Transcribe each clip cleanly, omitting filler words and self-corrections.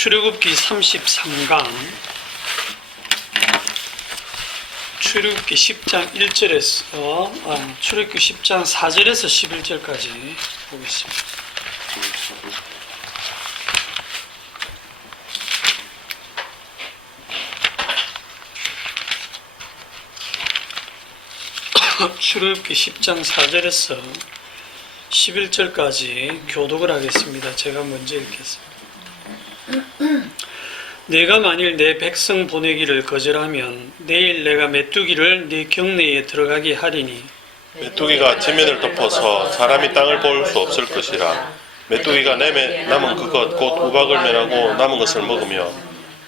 출애굽기 33강 출애굽기 10장 1절에서 출애굽기 10장 4절에서 11절까지 보겠습니다. 출애굽기 10장 4절에서 11절까지 교독을 하겠습니다. 제가 먼저 읽겠습니다. 내가 만일 내 백성 보내기를 거절하면 내일 내가 메뚜기를 네 경내에 들어가게 하리니 메뚜기가 지면을 덮어서 사람이 땅을 볼 수 없을 것이라. 메뚜기가 남은 그것 곧 우박을 면하고 남은 것을 먹으며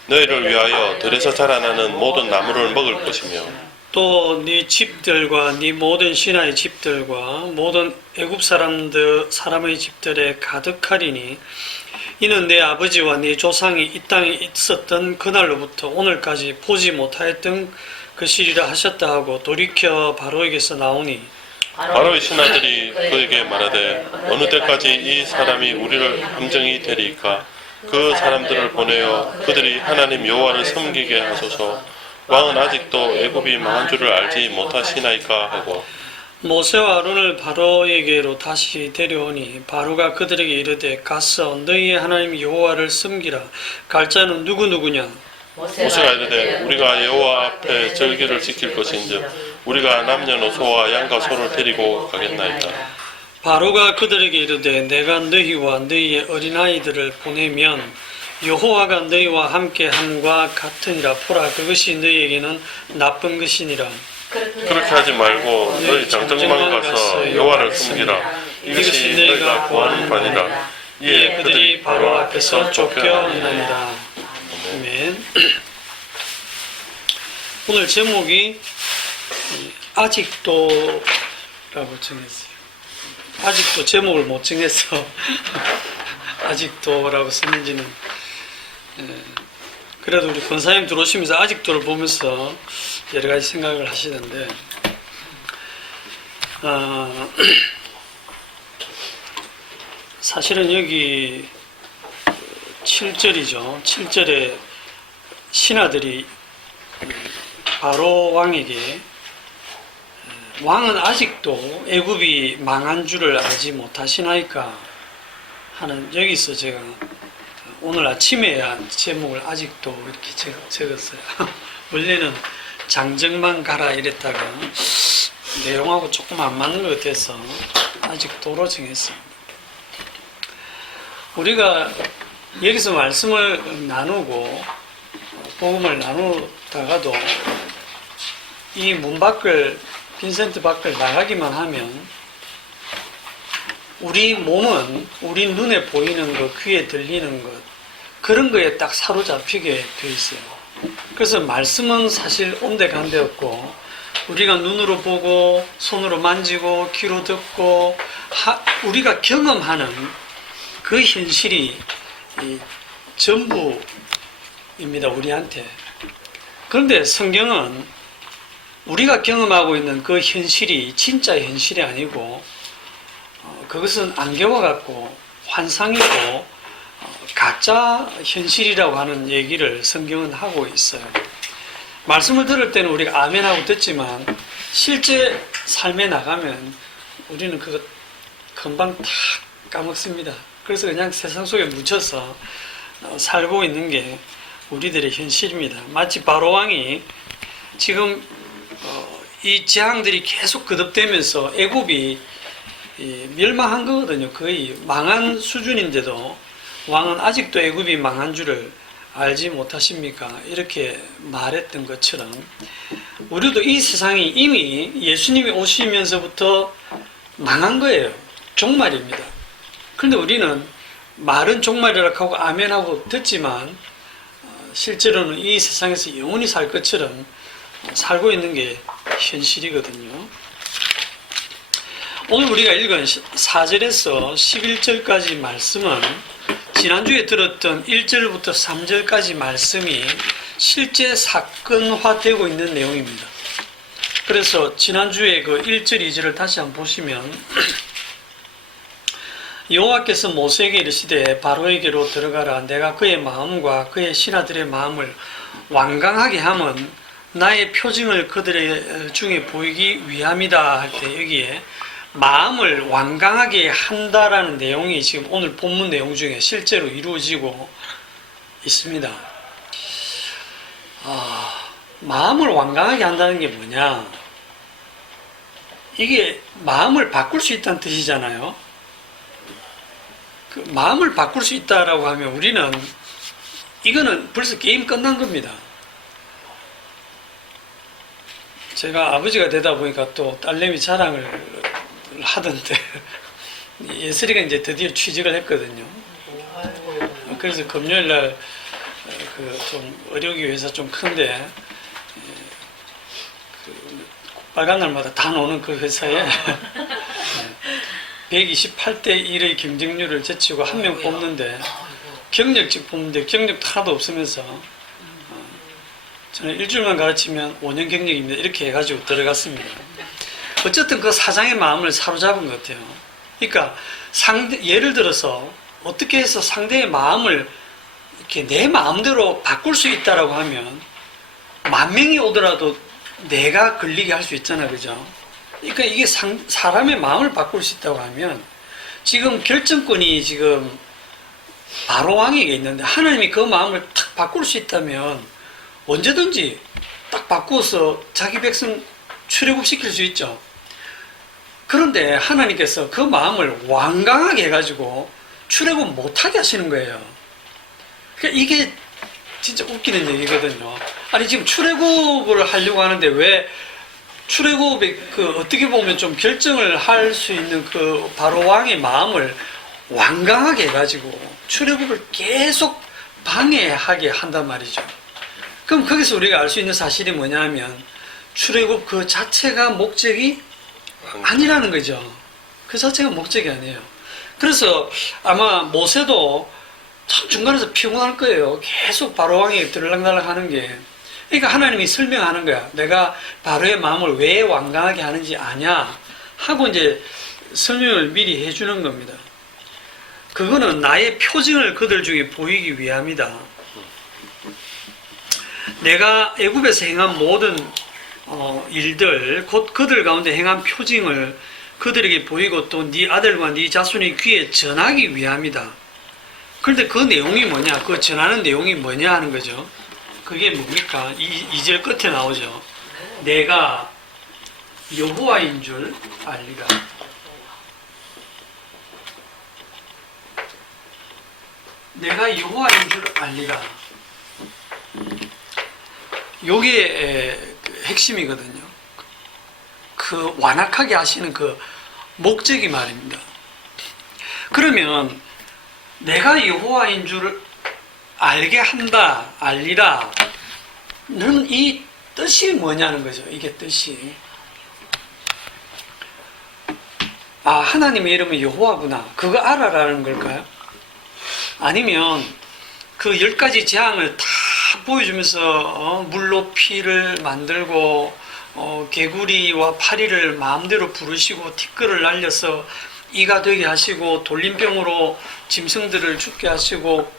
너희를 위하여 들에서 자라나는 모든 나무를 먹을 것이며 또 네 집들과 네 모든 신하의 집들과 모든 애굽 사람의 집들에 가득하리니 이는 내 아버지와 네 조상이 이 땅에 있었던 그날로부터 오늘까지 보지 못하였던 것이리라 하셨다 하고 돌이켜 바로에게서 나오니 바로의 신하들이 그에게 말하되 어느 때까지 이 사람이 우리를 함정이 되리이까. 그 사람들을 보내어 그들이 하나님 여호와를 섬기게 하소서. 왕은 아직도 애굽이 망한 줄을 알지 못하시나이까 하고 모세와 아론을 바로에게로 다시 데려오니 바로가 그들에게 이르되 가서 너희의 하나님 여호와를 섬기라. 갈 자는 누구냐? 모세가 이르되 우리가 여호와 앞에 절기를 지킬 것인즉 우리가 남녀노소와 양과 소를 데리고 가겠나이다. 바로가 그들에게 이르되 내가 너희와 너희의 어린아이들을 보내면 여호와가 너희와 함께 함과 같으니라. 보라, 그것이 너희에게는 나쁜 것이니라. 그렇게 하지 말고 너희 장정만 가서 여호와를 섬기라. 이것이 너희가 구하는 바니라. 이에 그들이 바로 앞에서 쫓겨나니라. 아멘. 오늘 제목이 아직도라고 정했어요. 아직도 제목을 못 정해서 아직도라고 썼는지는 그래도 우리 권사님 들어오시면서 아직도를 보면서 여러 가지 생각을 하시는데 사실은 여기 7절이죠. 7절에 신하들이 바로 왕에게 왕은 아직도 애굽이 망한 줄을 알지 못하시나이까 하는, 여기서 제가 오늘 아침에 제목을 아직도 이렇게 적었어요. 원래는 장정만 가라 이랬다가 내용하고 조금 안 맞는 것 같아서 아직도로 정했습니다. 우리가 여기서 말씀을 나누고 복음을 나누다가도 이 문 밖을, 빈센트 밖을 나가기만 하면 우리 몸은 우리 눈에 보이는 것, 귀에 들리는 것, 그런 거에 딱 사로잡히게 돼 있어요. 그래서 말씀은 사실 온데간데 없고 우리가 눈으로 보고 손으로 만지고 귀로 듣고 우리가 경험하는 그 현실이 전부입니다, 우리한테. 그런데 성경은 우리가 경험하고 있는 그 현실이 진짜 현실이 아니고 그것은 안개와 같고 환상이고 가짜 현실이라고 하는 얘기를 성경은 하고 있어요. 말씀을 들을 때는 우리가 아멘하고 듣지만 실제 삶에 나가면 우리는 그거 금방 다 까먹습니다. 그래서 그냥 세상 속에 묻혀서 살고 있는 게 우리들의 현실입니다. 마치 바로왕이 지금 이 재앙들이 계속 거듭되면서 애굽이 멸망한 거거든요. 거의 망한 수준인데도 왕은 아직도 애굽이 망한 줄을 알지 못하십니까? 이렇게 말했던 것처럼 우리도 이 세상이 이미 예수님이 오시면서부터 망한 거예요. 종말입니다. 그런데 우리는 말은 종말이라고 하고 아멘하고 듣지만 실제로는 이 세상에서 영원히 살 것처럼 살고 있는 게 현실이거든요. 오늘 우리가 읽은 4절에서 11절까지 말씀은 지난주에 들었던 1절부터 3절까지 말씀이 실제 사건화되고 있는 내용입니다. 그래서 지난주에 그 1절, 2절을 다시 한번 보시면 여호와께서 모세에게 이르시되 바로에게로 들어가라. 내가 그의 마음과 그의 신하들의 마음을 완강하게 하면 나의 표징을 그들의 중에 보이기 위함이다 할 때 여기에 마음을 완강하게 한다라는 내용이 지금 오늘 본문 내용 중에 실제로 이루어지고 있습니다. 마음을 완강하게 한다는 게 뭐냐? 이게 마음을 바꿀 수 있다는 뜻이잖아요. 그 마음을 바꿀 수 있다라고 하면 우리는 이거는 벌써 게임 끝난 겁니다. 제가 아버지가 되다 보니까 또 딸내미 자랑을 하던데 예슬이가 이제 드디어 취직을 했거든요. 그래서 금요일날 그 좀 의료기 회사 좀 큰데 그 빨간 날마다 다 노는 그 회사에 128대 1의 경쟁률을 제치고 한 명 뽑는데 경력직 뽑는데 경력도 하나도 없으면서 저는 일주일만 가르치면 5년 경력입니다. 이렇게 해가지고 들어갔습니다. 어쨌든 그 사장의 마음을 사로잡은 것 같아요. 그러니까 예를 들어서 어떻게 해서 상대의 마음을 이렇게 내 마음대로 바꿀 수 있다라고 하면 10,000명이 오더라도 내가 걸리게 할 수 있잖아, 그죠? 그러니까 이게 사람의 마음을 바꿀 수 있다고 하면 지금 결정권이 지금 바로 왕에게 있는데 하나님이 그 마음을 탁 바꿀 수 있다면 언제든지 딱 바꾸어서 자기 백성 출애굽시킬 수 있죠. 그런데 하나님께서 그 마음을 완강하게 해가지고 출애굽 못하게 하시는 거예요. 그러니까 이게 진짜 웃기는 얘기거든요. 아니 지금 출애굽을 하려고 하는데 왜 출애굽의 그 어떻게 보면 좀 결정을 할 수 있는 그 바로 왕의 마음을 완강하게 해가지고 출애굽을 계속 방해하게 한단 말이죠. 그럼 거기서 우리가 알 수 있는 사실이 뭐냐면 출애굽 그 자체가 목적이 아니라는 거죠. 그 자체가 목적이 아니에요. 그래서 아마 모세도 참 중간에서 피곤할 거예요. 계속 바로 왕에게 들락날락 하는 게. 그러니까 하나님이 설명하는 거야. 내가 바로의 마음을 왜 완강하게 하는지 아냐 하고 이제 설명을 미리 해주는 겁니다. 그거는 나의 표징을 그들 중에 보이기 위함이다. 내가 애굽에서 행한 모든 일들 곧 그들 가운데 행한 표징을 그들에게 보이고 또 네 아들과 네 자손의 귀에 전하기 위함이다. 그런데 그 내용이 뭐냐? 그 전하는 내용이 뭐냐 하는 거죠. 그게 뭡니까? 2절 끝에 나오죠. 내가 여호와인 줄 알리라. 내가 여호와인 줄 알리라. 요게 핵심이거든요. 그 완악하게 하시는 그 목적이 말입니다. 그러면 내가 여호와인 줄 알게 한다, 알리라. 는 이 뜻이 뭐냐는 거죠. 이게 뜻이. 아, 하나님의 이름은 여호와구나. 그거 알아라는 걸까요? 아니면 그 10가지 재앙을 다 보여주면서 물로 피를 만들고 개구리와 파리를 마음대로 부르시고 티끌을 날려서 이가 되게 하시고 돌림병으로 짐승들을 죽게 하시고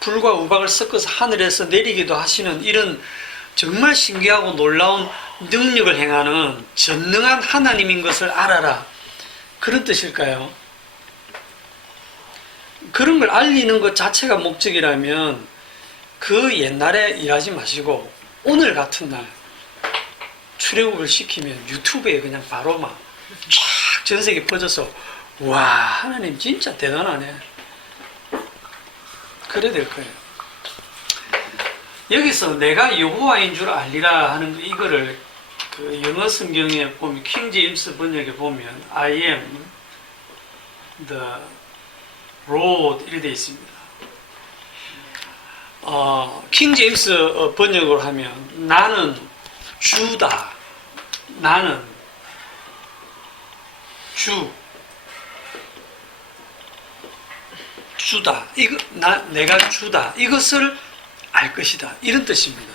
불과 우박을 섞어서 하늘에서 내리기도 하시는 이런 정말 신기하고 놀라운 능력을 행하는 전능한 하나님인 것을 알아라. 그런 뜻일까요? 그런 걸 알리는 것 자체가 목적이라면 그 옛날에 일하지 마시고 오늘 같은 날 출애굽을 시키면 유튜브에 그냥 바로 막 쫙 전세계 퍼져서 와, 하나님 진짜 대단하네. 그래야 될 거예요. 여기서 내가 여호와인 줄 알리라 하는 이거를 그 영어 성경에 보면 킹 제임스 번역에 보면 I am the Lord 이렇게 되어 있습니다. 킹 제임스 번역을 하면 나는 주다. 나는 주다. 내가 주다. 이것을 알 것이다. 이런 뜻입니다.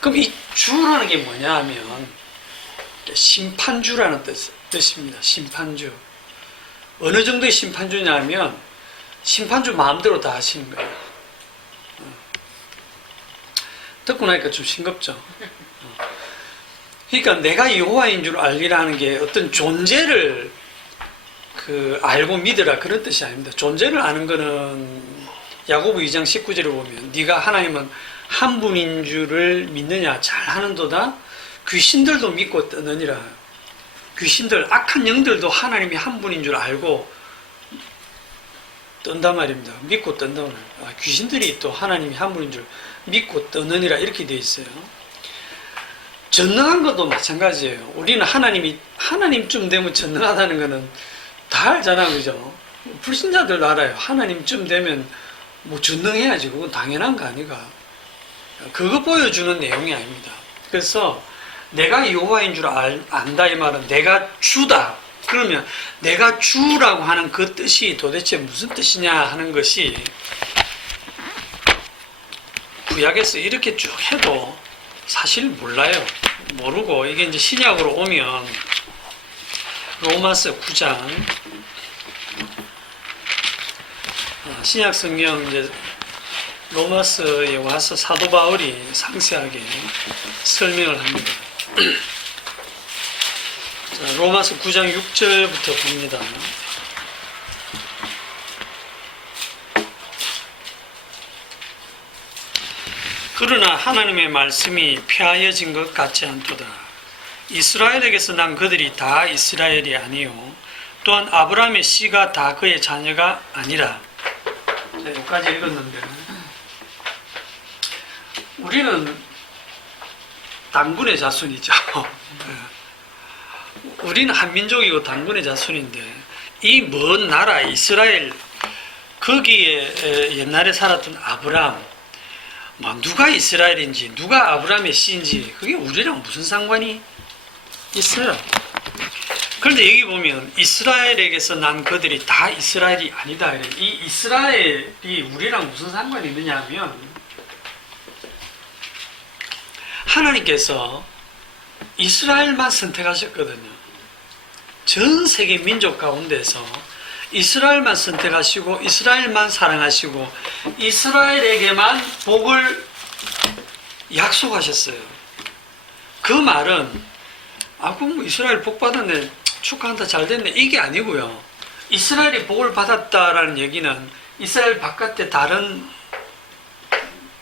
그럼 이 주라는 게 뭐냐 하면 심판주라는 뜻입니다. 심판주. 어느 정도의 심판주냐면 심판주 마음대로 다 하시는 거예요. 듣고 나니까 좀 싱겁죠. 그러니까 내가 여호와인 줄 알리라는 게 어떤 존재를 알고 믿으라 그런 뜻이 아닙니다. 존재를 아는 거는 야고보 2장 19절을 보면 네가 하나님은 한 분인 줄을 믿느냐 잘하는도다 귀신들도 믿고 떠느니라. 귀신들 악한 영들도 하나님이 한 분인 줄 알고 뜬단 말입니다. 믿고 뜬단 말입니다. 귀신들이 또 하나님이 한 분인 줄 믿고 떠느니라 이렇게 되어 있어요. 전능한 것도 마찬가지예요. 우리는 하나님쯤 되면 전능하다는 거는 다 알잖아, 그죠? 불신자들도 알아요. 하나님쯤 되면 뭐 전능해야지. 그건 당연한 거 아니가. 그거 보여주는 내용이 아닙니다. 그래서 내가 여호와인 줄 안다 이 말은 내가 주다. 그러면 내가 주라고 하는 그 뜻이 도대체 무슨 뜻이냐 하는 것이 구약에서 이렇게 쭉 해도 사실 몰라요. 모르고 이게 이제 신약으로 오면 로마서 9장 신약 성경 이제 로마서에 와서 사도 바울이 상세하게 설명을 합니다. 자, 로마서 9장 6절부터 봅니다. 그러나 하나님의 말씀이 폐하여진 것 같지 않도다. 이스라엘에게서 난 그들이 다 이스라엘이 아니요 또한 아브라함의 씨가 다 그의 자녀가 아니라. 자, 여기까지 읽었는데 우리는 단군의 자손이죠. 우리는 한민족이고 단군의 자손인데 이 먼 나라 이스라엘 거기에 옛날에 살았던 아브라함 누가 이스라엘인지 누가 아브라함의 씨인지 그게 우리랑 무슨 상관이 있어요. 그런데 여기 보면 이스라엘에게서 난 그들이 다 이스라엘이 아니다. 이 이스라엘이 우리랑 무슨 상관이 있느냐 하면 하나님께서 이스라엘만 선택하셨거든요. 전 세계 민족 가운데서 이스라엘만 선택하시고 이스라엘만 사랑하시고 이스라엘에게만 복을 약속하셨어요. 그 말은 그럼 이스라엘 복 받았네 축하한다 잘 됐네 이게 아니고요. 이스라엘이 복을 받았다라는 얘기는 이스라엘 바깥에 다른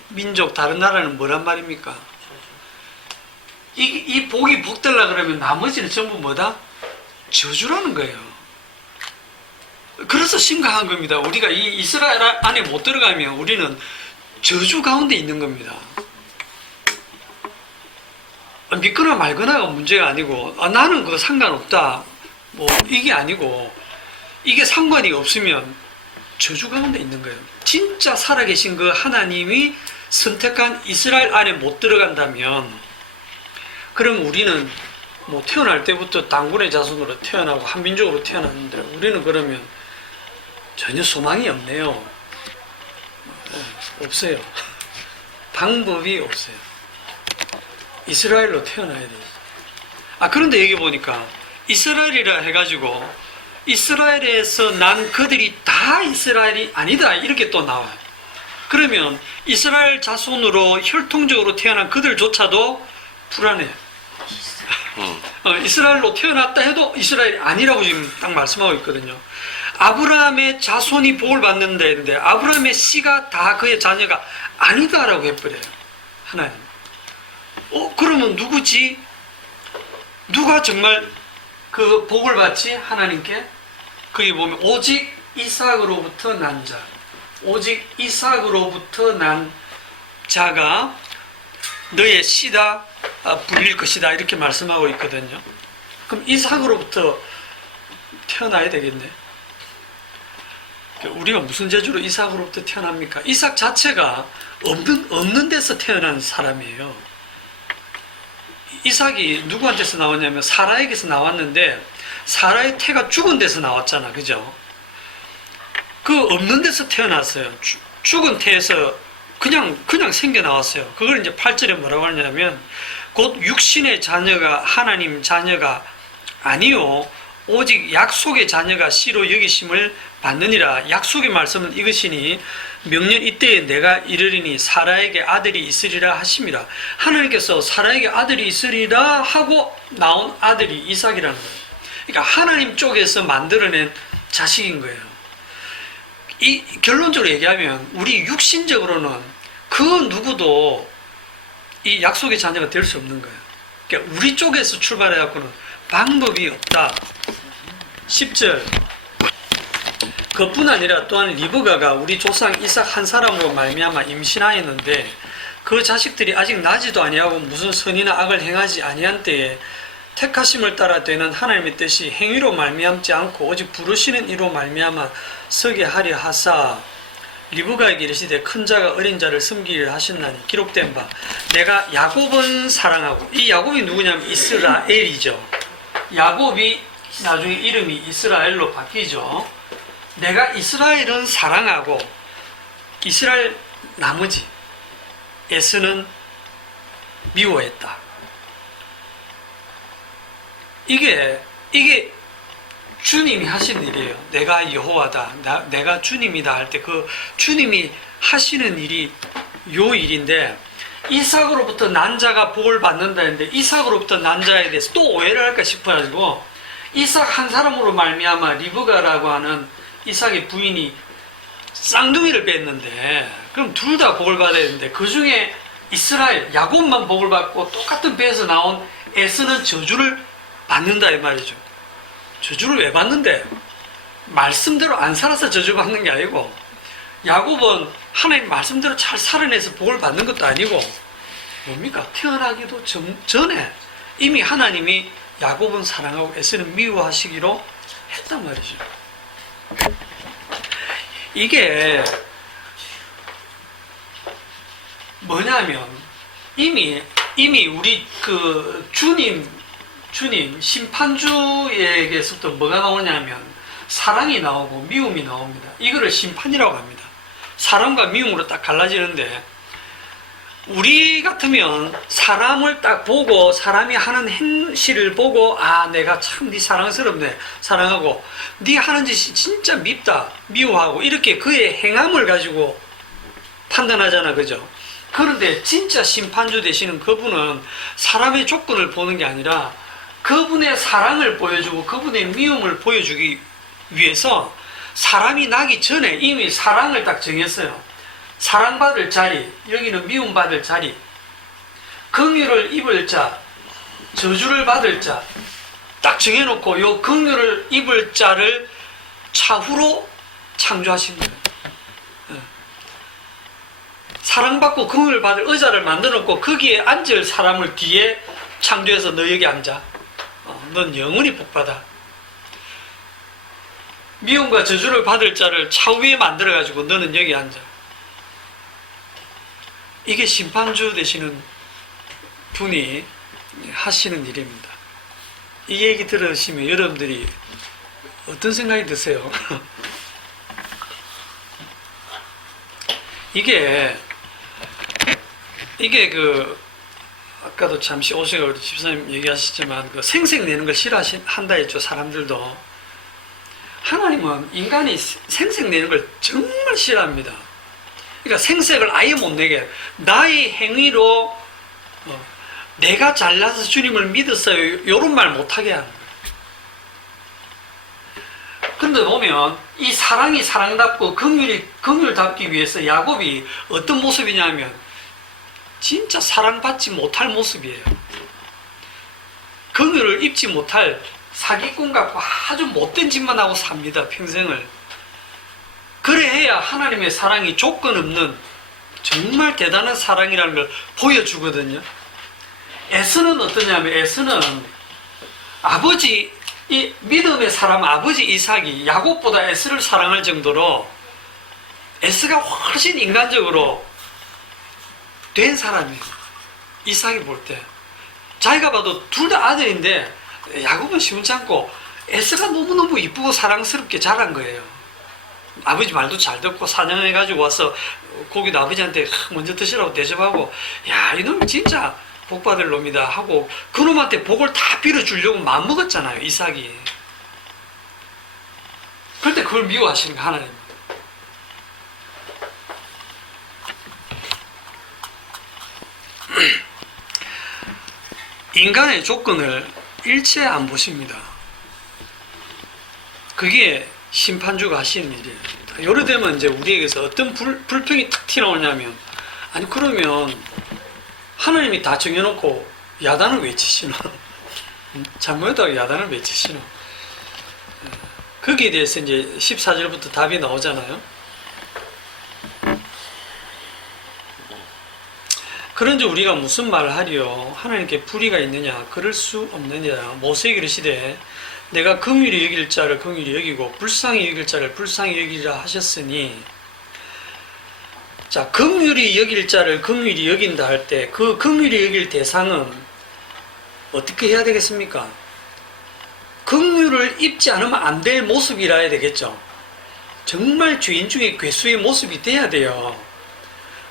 민족 다른 나라는 뭐란 말입니까? 이 복이 복되려 그러면 나머지는 전부 뭐다? 저주라는 거예요. 그래서 심각한 겁니다. 우리가 이 이스라엘 안에 못 들어가면 우리는 저주 가운데 있는 겁니다. 믿거나 말거나가 문제가 아니고 나는 그거 상관없다 뭐 이게 아니고 이게 상관이 없으면 저주 가운데 있는 거예요. 진짜 살아계신 그 하나님이 선택한 이스라엘 안에 못 들어간다면 그럼 우리는 뭐 태어날 때부터 단군의 자손으로 태어나고 한민족으로 태어났는데 우리는 그러면 전혀 소망이 없네요. 없어요. 방법이 없어요. 이스라엘로 태어나야 돼요. 그런데 여기 보니까 이스라엘이라 해가지고 이스라엘에서 난 그들이 다 이스라엘이 아니다 이렇게 또 나와요. 그러면 이스라엘 자손으로 혈통적으로 태어난 그들조차도 불안해요. 이스라엘로 태어났다 해도 이스라엘이 아니라고 지금 딱 말씀하고 있거든요. 아브라함의 자손이 복을 받는다 했는데 아브라함의 씨가 다 그의 자녀가 아니다라고 해버려요. 하나님. 그러면 누구지? 누가 정말 그 복을 받지? 하나님께? 거기 보면 오직 이삭으로부터 난 자. 오직 이삭으로부터 난 자가 너의 씨다 불릴 것이다 이렇게 말씀하고 있거든요. 그럼 이삭으로부터 태어나야 되겠네. 우리가 무슨 재주로 이삭으로부터 태어납니까? 이삭 자체가 없는 데서 태어난 사람이에요. 이삭이 누구한테서 나왔냐면 사라에게서 나왔는데 사라의 태가 죽은 데서 나왔잖아. 그죠? 그 없는 데서 태어났어요. 죽은 태에서 그냥 생겨 나왔어요. 그걸 이제 8절에 뭐라고 하냐면 곧 육신의 자녀가 하나님 자녀가 아니요 오직 약속의 자녀가 씨로 여기심을 받느니라. 약속의 말씀은 이것이니 명년 이때에 내가 이르리니 사라에게 아들이 있으리라 하십니다. 하나님께서 사라에게 아들이 있으리라 하고 나온 아들이 이삭이라는 거예요. 그러니까 하나님 쪽에서 만들어낸 자식인 거예요. 이 결론적으로 얘기하면 우리 육신적으로는 그 누구도 이 약속의 자녀가 될 수 없는 거예요. 그러니까 우리 쪽에서 출발해갖고는 방법이 없다. 10절. 그뿐 아니라 또한 리브가가 우리 조상 이삭 한 사람으로 말미암아 임신하였는데 그 자식들이 아직 나지도 아니하고 무슨 선이나 악을 행하지 아니한 때에 택하심을 따라 되는 하나님의 뜻이 행위로 말미암지 않고 오직 부르시는 이로 말미암아 서게 하려 하사 리브가에게 이르시되 큰 자가 어린 자를 섬기리라 하셨나니 기록된 바 내가 야곱은 사랑하고, 이 야곱이 누구냐면 이스라엘이죠. 야곱이 나중에 이름이 이스라엘로 바뀌죠. 내가 이스라엘은 사랑하고 이스라엘 나머지 에스는 미워했다. 이게 주님이 하신 일이에요. 내가 여호와다, 내가 주님이다 할 때 그 주님이 하시는 일이 요 일인데, 이삭으로부터 난 자가 복을 받는다는데 이삭으로부터 난 자에 대해서 또 오해를 할까 싶어가지고 이삭 한 사람으로 말미암아 리브가라고 하는 이삭의 부인이 쌍둥이를 뺐는데, 그럼 둘 다 복을 받아야 되는데 그 중에 이스라엘 야곱만 복을 받고 똑같은 배에서 나온 에스는 저주를 받는다 이 말이죠. 저주를 왜 받는데? 말씀대로 안 살아서 저주받는 게 아니고, 야곱은 하나님 말씀대로 잘 살아내서 복을 받는 것도 아니고, 뭡니까? 태어나기도 전에 이미 하나님이 야곱은 사랑하고 에스는 미워하시기로 했단 말이죠. 이게 뭐냐면 이미 우리 그 주님 심판주에게서부터 뭐가 나오냐면 사랑이 나오고 미움이 나옵니다. 이거를 심판이라고 합니다. 사랑과 미움으로 딱 갈라지는데, 우리 같으면 사람을 딱 보고 사람이 하는 행실을 보고 아 내가 참 네 사랑스럽네, 사랑하고 네 하는 짓이 진짜 밉다, 미워하고 이렇게 그의 행함을 가지고 판단하잖아, 그죠? 그런데 진짜 심판주 되시는 그분은 사람의 조건을 보는 게 아니라 그분의 사랑을 보여주고 그분의 미움을 보여주기 위해서 사람이 나기 전에 이미 사랑을 딱 정했어요. 사랑받을 자리, 여기는 미움받을 자리, 긍휼을 입을 자, 저주를 받을 자 딱 정해놓고 요 긍휼을 입을 자를 차후로 창조하신 거예요. 사랑받고 긍휼을 받을 의자를 만들어놓고 거기에 앉을 사람을 뒤에 창조해서 너 여기 앉아. 넌 영원히 복받아. 미움과 저주를 받을 자를 차후에 만들어가지고 너는 여기 앉아. 이게 심판주 되시는 분이 하시는 일입니다. 이 얘기 들으시면 여러분들이 어떤 생각이 드세요? 이게 그 아까도 잠시 오세요 우리 집사님 얘기하시지만 그 생색내는 걸 싫어한다 했죠. 사람들도. 하나님은 인간이 생색내는 걸 정말 싫어합니다. 그러니까 생색을 아예 못 내게 나의 행위로 내가 잘나서 주님을 믿었어요 이런 말 못하게 하는 거예요. 근데 보면 이 사랑이 사랑답고 긍휼답기 위해서 야곱이 어떤 모습이냐면 진짜 사랑받지 못할 모습이에요. 긍휼을 입지 못할 사기꾼 같고 아주 못된 짓만 하고 삽니다, 평생을. 그래야 하나님의 사랑이 조건 없는 정말 대단한 사랑이라는 걸 보여주거든요. 에스는 어떠냐면 에스는 아버지, 이 믿음의 사람 아버지 이삭이 야곱보다 에스를 사랑할 정도로 에스가 훨씬 인간적으로 된 사람이에요. 이삭이 볼 때 자기가 봐도 둘 다 아들인데 야곱은 시원치 않고 에스가 너무너무 이쁘고 사랑스럽게 자란 거예요. 아버지 말도 잘 듣고 사냥해가지고 와서 고기도 아버지한테 먼저 드시라고 대접하고, 야 이놈 진짜 복받을 놈이다 하고 그놈한테 복을 다 빌어주려고 마음먹었잖아요, 이삭이. 그걸 미워하시는 거 하나님. 인간의 조건을 일체 안 보십니다. 그게 심판주가 하시는 일이에요. 요래 되면 이제 우리에게서 어떤 불평이 탁 튀어나오냐면, 아니 그러면 하나님이 다 정해놓고 야단을 왜 치시노? 잘못했다고 야단을 왜 치시노? 거기에 대해서 이제 14절부터 답이 나오잖아요. 그런지 우리가 무슨 말을 하리요? 하나님께 불의가 있느냐? 그럴 수 없느냐? 모세에게 이르시되 내가 긍휼히 여길 자를 긍휼히 여기고 불쌍히 여길 자를 불쌍히 여기리라 하셨으니, 자, 긍휼히 여길 자를 긍휼히 여긴다 할 때 그 긍휼히 여길 대상은 어떻게 해야 되겠습니까? 긍휼을 입지 않으면 안 될 모습이라 해야 되겠죠. 정말 주인 중에 괴수의 모습이 돼야 돼요.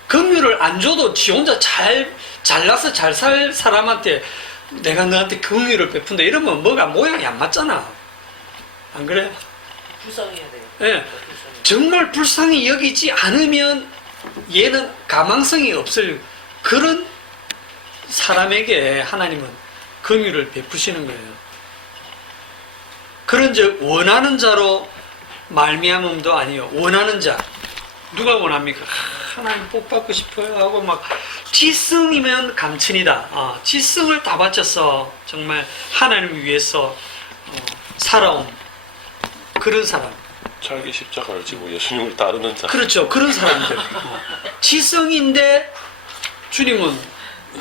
긍휼을 안 줘도 지 혼자 잘나서 잘 살 사람한테 내가 너한테 긍휼을 베푼다 이러면 뭐가 모양이 안 맞잖아. 안 그래? 불쌍해야 돼요. 예. 네. 정말 불쌍히 여기지 않으면 얘는 가망성이 없을 그런 사람에게 하나님은 긍휼을 베푸시는 거예요. 그런즉 원하는 자로 말미암음도 아니요. 원하는 자. 누가 원합니까? 하나님 복 받고 싶어요 하고 막 지성이면 감천이다. 지성을 다 바쳤어. 정말 하나님을 위해서 살아온 그런 사람. 자기 십자가를 지고 예수님을 따르는 자. 그렇죠. 그런 사람들. 지성인데 주님은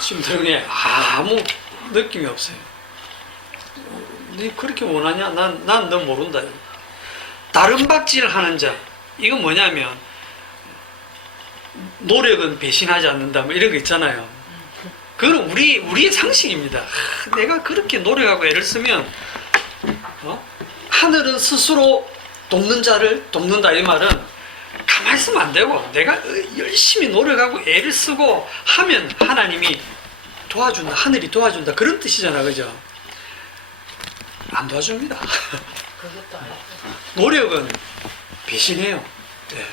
심정에 아무 느낌이 없어요. 네 그렇게 원하냐? 난 너 모른다. 다른 박질을 하는 자. 이건 뭐냐면 노력은 배신하지 않는다. 뭐 이런 거 있잖아요. 그건 우리의 상식입니다. 내가 그렇게 노력하고 애를 쓰면 하늘은 스스로 돕는 자를 돕는다. 이 말은 가만히 있으면 안 되고 내가 열심히 노력하고 애를 쓰고 하면 하나님이 도와준다. 하늘이 도와준다. 그런 뜻이잖아. 그죠? 안 도와줍니다. 그것도 아니고. 노력은 배신해요. 네.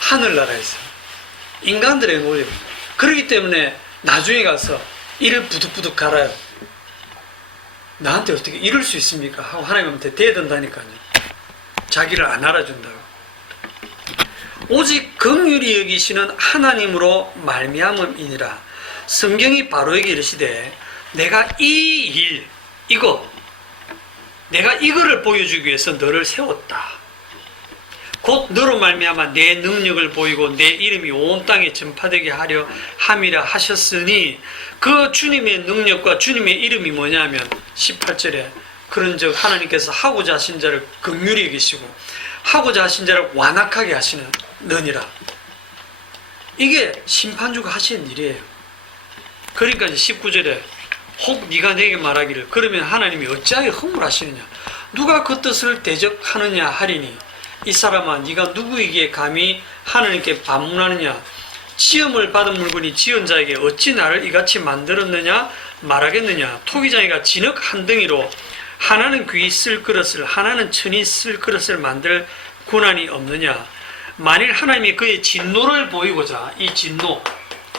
하늘나라에서 인간들의 노력. 그렇기 때문에 나중에 가서 이를 부득부득 갈아요. 나한테 어떻게 이럴 수 있습니까? 하고 하나님한테 대든다니까요. 자기를 안 알아준다고. 오직 긍휼히 여기시는 하나님으로 말미암음이니라. 성경이 바로에게 이르시되 내가 내가 이거를 보여주기 위해서 너를 세웠다. 곧 너로 말미암아 내 능력을 보이고 내 이름이 온 땅에 전파되게 하려 함이라 하셨으니, 그 주님의 능력과 주님의 이름이 뭐냐면 18절에 그런즉 하나님께서 하고자 하신 자를 긍휼히 여기시고 하고자 하신 자를 완악하게 하시는 느니라. 이게 심판주가 하시는 일이에요. 그러니까 이제 19절에 혹 네가 내게 말하기를 그러면 하나님이 어찌하여 허물하시느냐? 누가 그 뜻을 대적하느냐 하리니, 이 사람아 네가 누구에게 감히 하나님께 반문하느냐? 시험을 받은 물건이 지은 자에게 어찌 나를 이같이 만들었느냐 말하겠느냐? 토기장이가 진흙 한 덩이로 하나는 귀 쓸 그릇을 하나는 천이 쓸 그릇을 만들 고난이 없느냐? 만일 하나님이 그의 진노를 보이고자, 이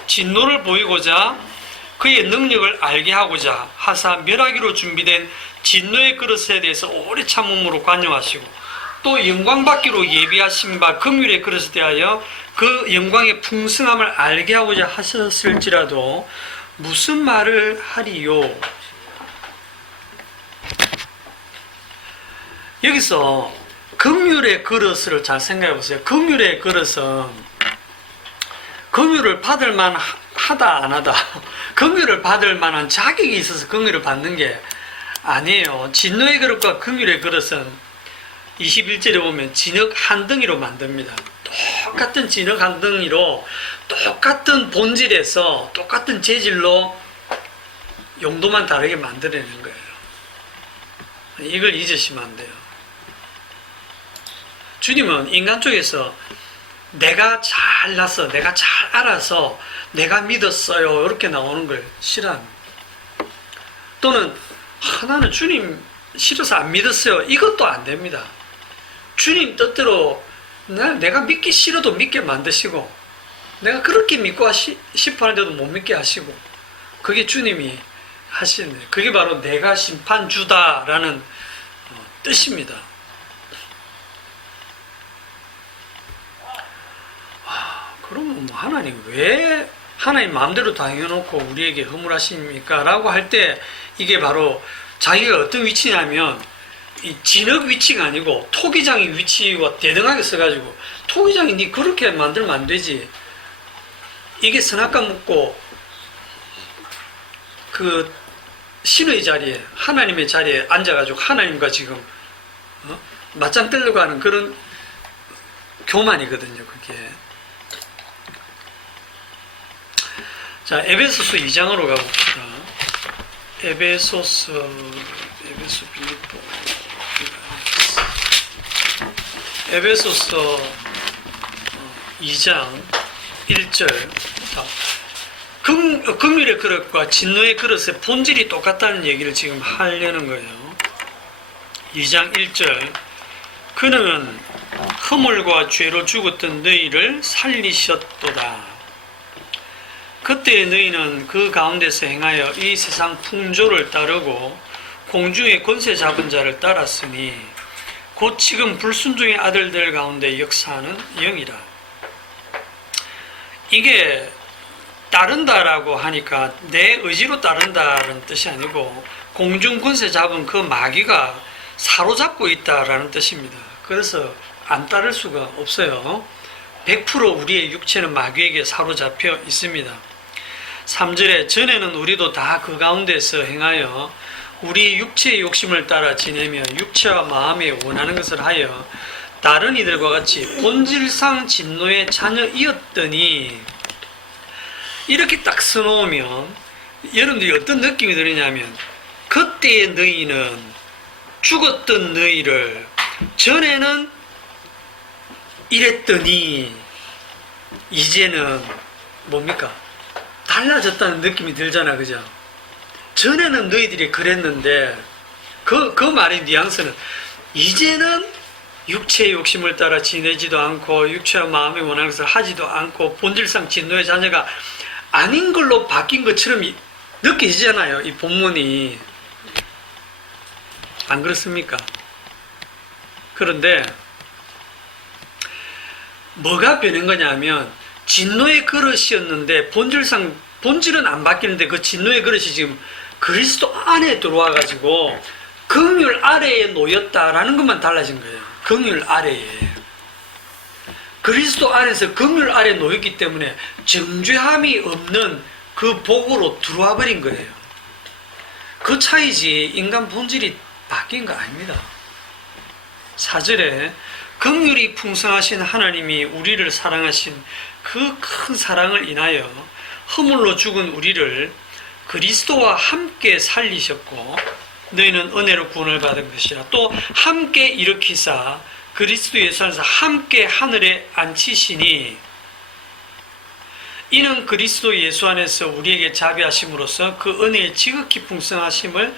진노를 보이고자 그의 능력을 알게 하고자 하사 멸하기로 준비된 진노의 그릇에 대해서 오래 참음으로 관용하시고 또 영광 받기로 예비하신 바 긍휼의 그릇에 대하여 그 영광의 풍성함을 알게 하고자 하셨을지라도 무슨 말을 하리요? 여기서 긍휼의 그릇을 잘 생각해 보세요. 긍휼의 그릇은 긍휼을 받을 만하다 안 하다. 긍휼을 받을 만한 자격이 있어서 긍휼을 받는 게 아니에요. 진노의 그릇과 긍휼의 그릇은 21절에 보면 진흙 한 덩이로 만듭니다. 똑같은 진흙 한 덩이로 똑같은 본질에서 똑같은 재질로 용도만 다르게 만들어내는 거예요. 이걸 잊으시면 안 돼요. 주님은 인간 쪽에서 내가 잘나서, 내가 잘 알아서, 내가 믿었어요 이렇게 나오는 걸 싫어합니다. 또는 나는 주님 싫어서 안 믿었어요, 이것도 안 됩니다. 주님 뜻대로 내가 믿기 싫어도 믿게 만드시고 내가 그렇게 믿고 싶어 하는데도 못 믿게 하시고 그게 주님이 하시는 거예요. 그게 바로 내가 심판주다라는 뜻입니다. 그러면 뭐 하나님 왜 하나님 마음대로 다 해놓고 우리에게 허물하십니까? 라고 할 때 이게 바로 자기가 어떤 위치냐면 이 진흙 위치가 아니고 토기장의 위치와 대등하게 써가지고 토기장이 니 그렇게 만들면 안 되지. 이게 선악과 묻고 그 신의 자리에 하나님의 자리에 앉아가지고 하나님과 지금 맞짱 뜨려고 하는 그런 교만이거든요. 그게. 자, 에베소서 2장으로 가봅시다. 에베소 빌립보 에베소서 2장 1절. 긍휼의 그릇과 진노의 그릇의 본질이 똑같다는 얘기를 지금 하려는 거예요. 2장 1절. 그는 허물과 죄로 죽었던 너희를 살리셨도다. 그때 너희는 그 가운데서 행하여 이 세상 풍조를 따르고 공중의 권세 잡은 자를 따랐으니 곧 지금 불순종의 아들들 가운데 역사하는 영이라. 이게 따른다라고 하니까 내 의지로 따른다라는 뜻이 아니고 공중 권세 잡은 그 마귀가 사로잡고 있다라는 뜻입니다. 그래서 안 따를 수가 없어요. 100% 우리의 육체는 마귀에게 사로잡혀 있습니다. 3절에 전에는 우리도 다 그 가운데서 행하여 우리 육체의 욕심을 따라 지내며 육체와 마음에 원하는 것을 하여 다른 이들과 같이 본질상 진노의 자녀이었더니 이렇게 딱 써놓으면 여러분들이 어떤 느낌이 드느냐면 그때의 너희는 죽었던 너희를 전에는 이랬더니 이제는 뭡니까? 달라졌다는 느낌이 들잖아, 그죠? 전에는 너희들이 그랬는데 그 말의 뉘앙스는 이제는 육체의 욕심을 따라 지내지도 않고 육체와 마음에 원하는 것을 하지도 않고 본질상 진노의 자녀가 아닌 걸로 바뀐 것처럼 느껴지잖아요, 이 본문이. 안 그렇습니까? 그런데 뭐가 변한 거냐면 진노의 그릇이었는데 본질은 안 바뀌는데 그 진노의 그릇이 지금 그리스도 안에 들어와 가지고 긍휼 아래에 놓였다라는 것만 달라진 거예요. 긍휼 아래에. 그리스도 안에서 긍휼 아래에 놓였기 때문에 정죄함이 없는 그 복으로 들어와 버린 거예요. 그 차이지 인간 본질이 바뀐 거 아닙니다. 4절에 긍휼이 풍성하신 하나님이 우리를 사랑하신 그 큰 사랑을 인하여 허물로 죽은 우리를 그리스도와 함께 살리셨고 너희는 은혜로 구원을 받은 것이라. 또 함께 일으키사 그리스도 예수 안에서 함께 하늘에 앉히시니 이는 그리스도 예수 안에서 우리에게 자비하심으로써 그 은혜의 지극히 풍성하심을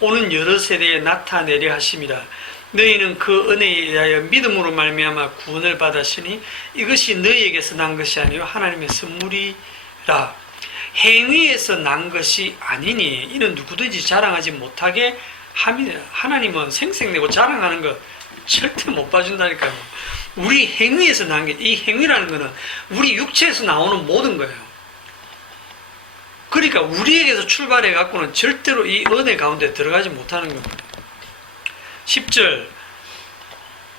오는 여러 세대에 나타내려 하심이라. 너희는 그 은혜에 의하여 믿음으로 말미암아 구원을 받았으니 이것이 너희에게서 난 것이 아니요 하나님의 선물이라. 행위에서 난 것이 아니니 이는 누구든지 자랑하지 못하게 함이라. 하나님은 생색내고 자랑하는 거 절대 못 봐준다니까요. 우리 행위에서 난 게, 이 행위라는 거는 우리 육체에서 나오는 모든 거예요. 그러니까 우리에게서 출발해 갖고는 절대로 이 은혜 가운데 들어가지 못하는 겁니다. 10절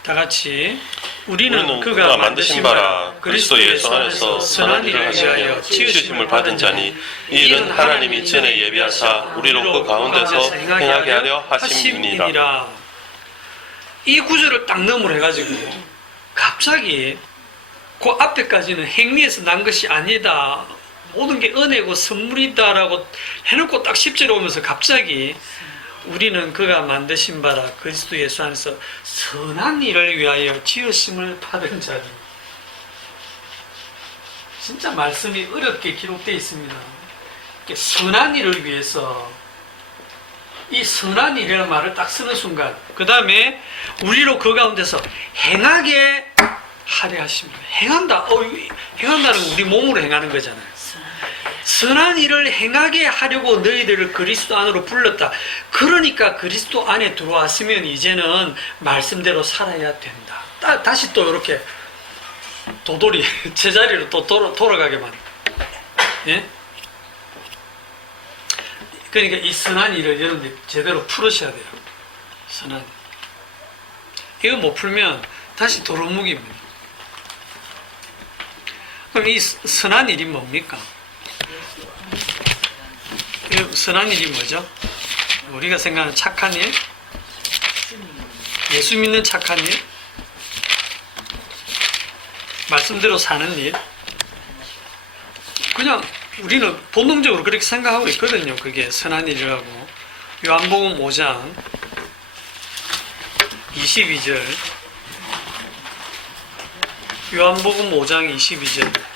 다 같이 우리는 그가 만드신 바라 그리스도 예수 안에서 선한 일을 하시며 지으심을 받은 자니 이 일은 하나님이 전에 예비하사 우리로 그 가운데서 행하게 하려 하심이니라. 이 구절을 딱 넘으려 해가지고 갑자기 그 앞에까지는 행위에서 난 것이 아니다, 모든 게 은혜고 선물이다라고 해놓고 딱 10절에 오면서 갑자기 우리는 그가 만드신 바라 그리스도 예수 안에서 선한 일을 위하여 지으심을 받은 자니. 진짜 말씀이 어렵게 기록되어 있습니다. 선한 일을 위해서 이 선한 일이라는 말을 딱 쓰는 순간, 그 다음에 우리로 그 가운데서 행하게 하려 하십니다. 행한다. 행한다는 건 우리 몸으로 행하는 거잖아요. 선한 일을 행하게 하려고 너희들을 그리스도 안으로 불렀다. 그러니까 그리스도 안에 들어왔으면 이제는 말씀대로 살아야 된다. 다시 또 이렇게 도돌이 제자리로 또 돌아가게만. 예? 그러니까 이 선한 일을 여러분들 제대로 풀으셔야 돼요. 선한 일. 이거 못 풀면 다시 도루묵입니다. 그럼 이 선한 일이 뭡니까? 이 선한 일이 뭐죠? 우리가 생각하는 착한 일? 예수 믿는 착한 일? 말씀대로 사는 일? 그냥 우리는 본능적으로 그렇게 생각하고 있거든요. 그게 선한 일이라고. 요한복음 5장 22절. 요한복음 5장 22절.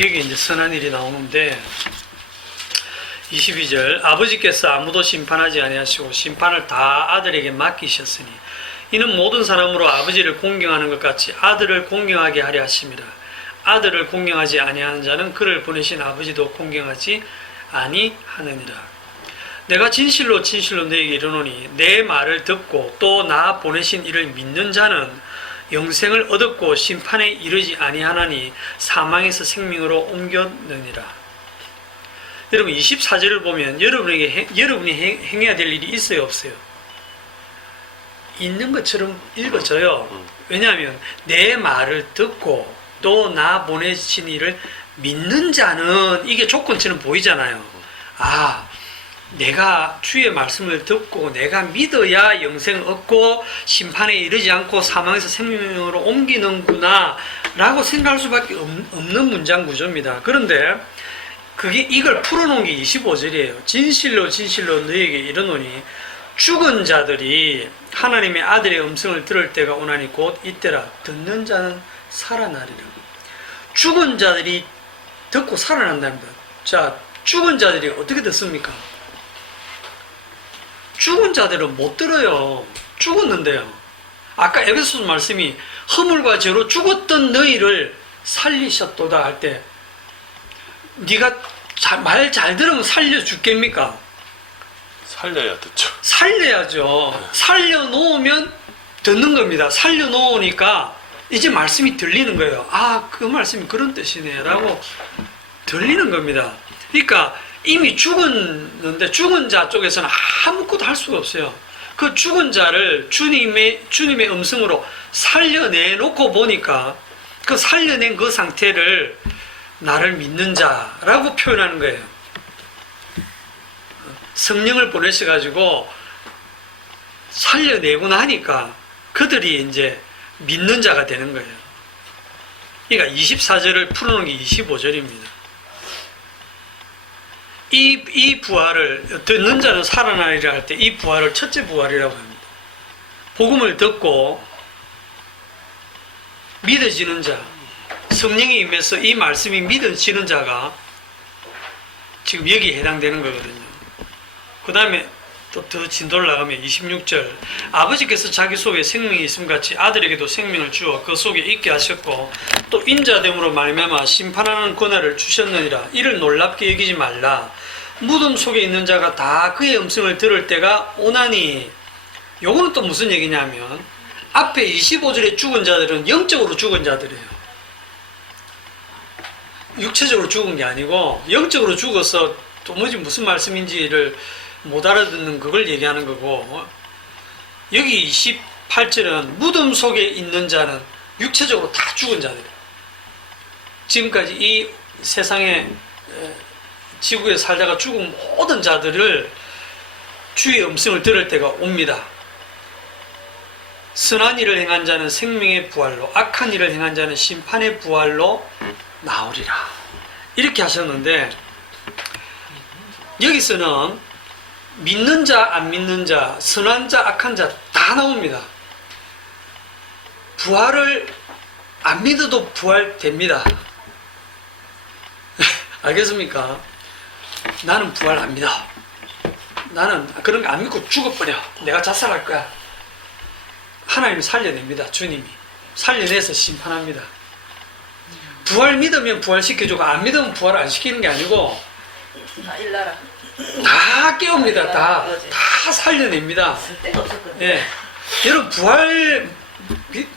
여기 이제 선한 일이 나오는데 22절. 아버지께서 아무도 심판하지 아니하시고 심판을 다 아들에게 맡기셨으니 이는 모든 사람으로 아버지를 공경하는 것 같이 아들을 공경하게 하려 하심이라. 아들을 공경하지 아니하는 자는 그를 보내신 아버지도 공경하지 아니하느니라. 내가 진실로 진실로 너에게 이르노니 내 말을 듣고 또 나 보내신 이를 믿는 자는 영생을 얻었고 심판에 이르지 아니하나니 사망에서 생명으로 옮겼느니라. 여러분 24절을 보면 여러분이 행해야 될 일이 있어요, 없어요? 있는 것처럼 읽어져요. 왜냐하면 내 말을 듣고 또 나 보내신 이를 믿는 자는, 이게 조건처럼 보이잖아요. 아, 내가 주의 말씀을 듣고 내가 믿어야 영생 얻고 심판에 이르지 않고 사망에서 생명으로 옮기는구나 라고 생각할 수밖에 없는 문장 구조입니다. 그런데 이걸 풀어놓은 게 25절이에요. 진실로 진실로 너희에게 이르노니 죽은 자들이 하나님의 아들의 음성을 들을 때가 오나니 곧 이때라. 듣는 자는 살아나리라. 죽은 자들이 듣고 살아난답니다. 자, 죽은 자들이 어떻게 듣습니까? 죽은 자들은 못 들어요. 죽었는데요. 아까 에베소서 말씀이 허물과 죄로 죽었던 너희를 살리셨도다 할 때 네가 말 잘 들으면 살려줄겠습니까? 살려야 듣죠. 살려야죠. 살려놓으면 듣는 겁니다. 살려놓으니까 이제 말씀이 들리는 거예요. 아, 그 말씀이 그런 뜻이네 라고 들리는 겁니다. 그러니까 이미 죽었는데 죽은 자 쪽에서는 아무것도 할 수가 없어요. 그 죽은 자를 주님의 음성으로 살려내놓고 보니까 그 살려낸 그 상태를 나를 믿는 자라고 표현하는 거예요. 성령을 보내셔가지고 살려내고 나니까 그들이 이제 믿는 자가 되는 거예요. 그러니까 24절을 풀어놓은 게 25절입니다. 이 부활을, 듣는 자는 살아나리라 할 때 이 부활을 첫째 부활이라고 합니다. 복음을 듣고 믿어지는 자, 성령이 임해서 이 말씀이 믿어지는 자가 지금 여기에 해당되는 거거든요. 그 다음에 또 더 진도를 나가면 26절. 아버지께서 자기 속에 생명이 있음 같이 아들에게도 생명을 주어 그 속에 있게 하셨고 또 인자됨으로 말미암아 심판하는 권한을 주셨느니라. 이를 놀랍게 여기지 말라. 무덤 속에 있는 자가 다 그의 음성을 들을 때가 오나니. 요거는 또 무슨 얘기냐면 앞에 25절에 죽은 자들은 영적으로 죽은 자들이에요. 육체적으로 죽은 게 아니고 영적으로 죽어서 도무지 무슨 말씀인지를 못 알아듣는 그걸 얘기하는 거고, 여기 28절은 무덤 속에 있는 자는 육체적으로 다 죽은 자들이에요. 지금까지 이 세상에 지구에 살다가 죽은 모든 자들을 주의 음성을 들을 때가 옵니다. 선한 일을 행한 자는 생명의 부활로, 악한 일을 행한 자는 심판의 부활로 나오리라. 이렇게 하셨는데 여기서는 믿는 자, 안 믿는 자, 선한 자, 악한 자 다 나옵니다. 부활을 안 믿어도 부활됩니다. 알겠습니까? 나는 부활 안 믿어. 나는 그런 거 안 믿고 죽어버려. 내가 자살할 거야. 하나님이 살려냅니다. 주님이. 살려내서 심판합니다. 부활 믿으면 부활시켜주고 안 믿으면 부활 안 시키는 게 아니고 다 일나라. 다 깨웁니다. 다 살려냅니다. 쓸데가 없었거든. 예. 여러분 부활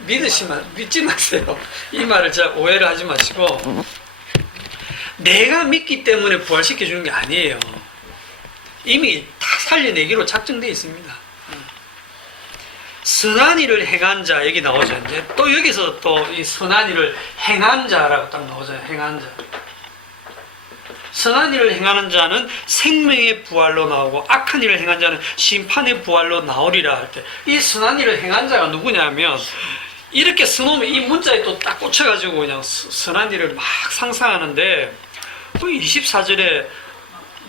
믿으시면 믿지 마세요. 이 말을 잘 오해를 하지 마시고 내가 믿기 때문에 부활시켜 주는 게 아니에요. 이미 다 살려내기로 작정되어 있습니다. 선한 일을 행한 자 여기 나오죠. 이제 또 여기서 또 이 선한 일을 행한 자라고 딱 나오죠. 행한 자. 선한 일을 행하는 자는 생명의 부활로 나오고 악한 일을 행한 자는 심판의 부활로 나오리라 할 때 이 선한 일을 행한 자가 누구냐면 이렇게 써놓으면 이 문자에 또 딱 꽂혀가지고 그냥 선한 일을 막 상상하는데 24절에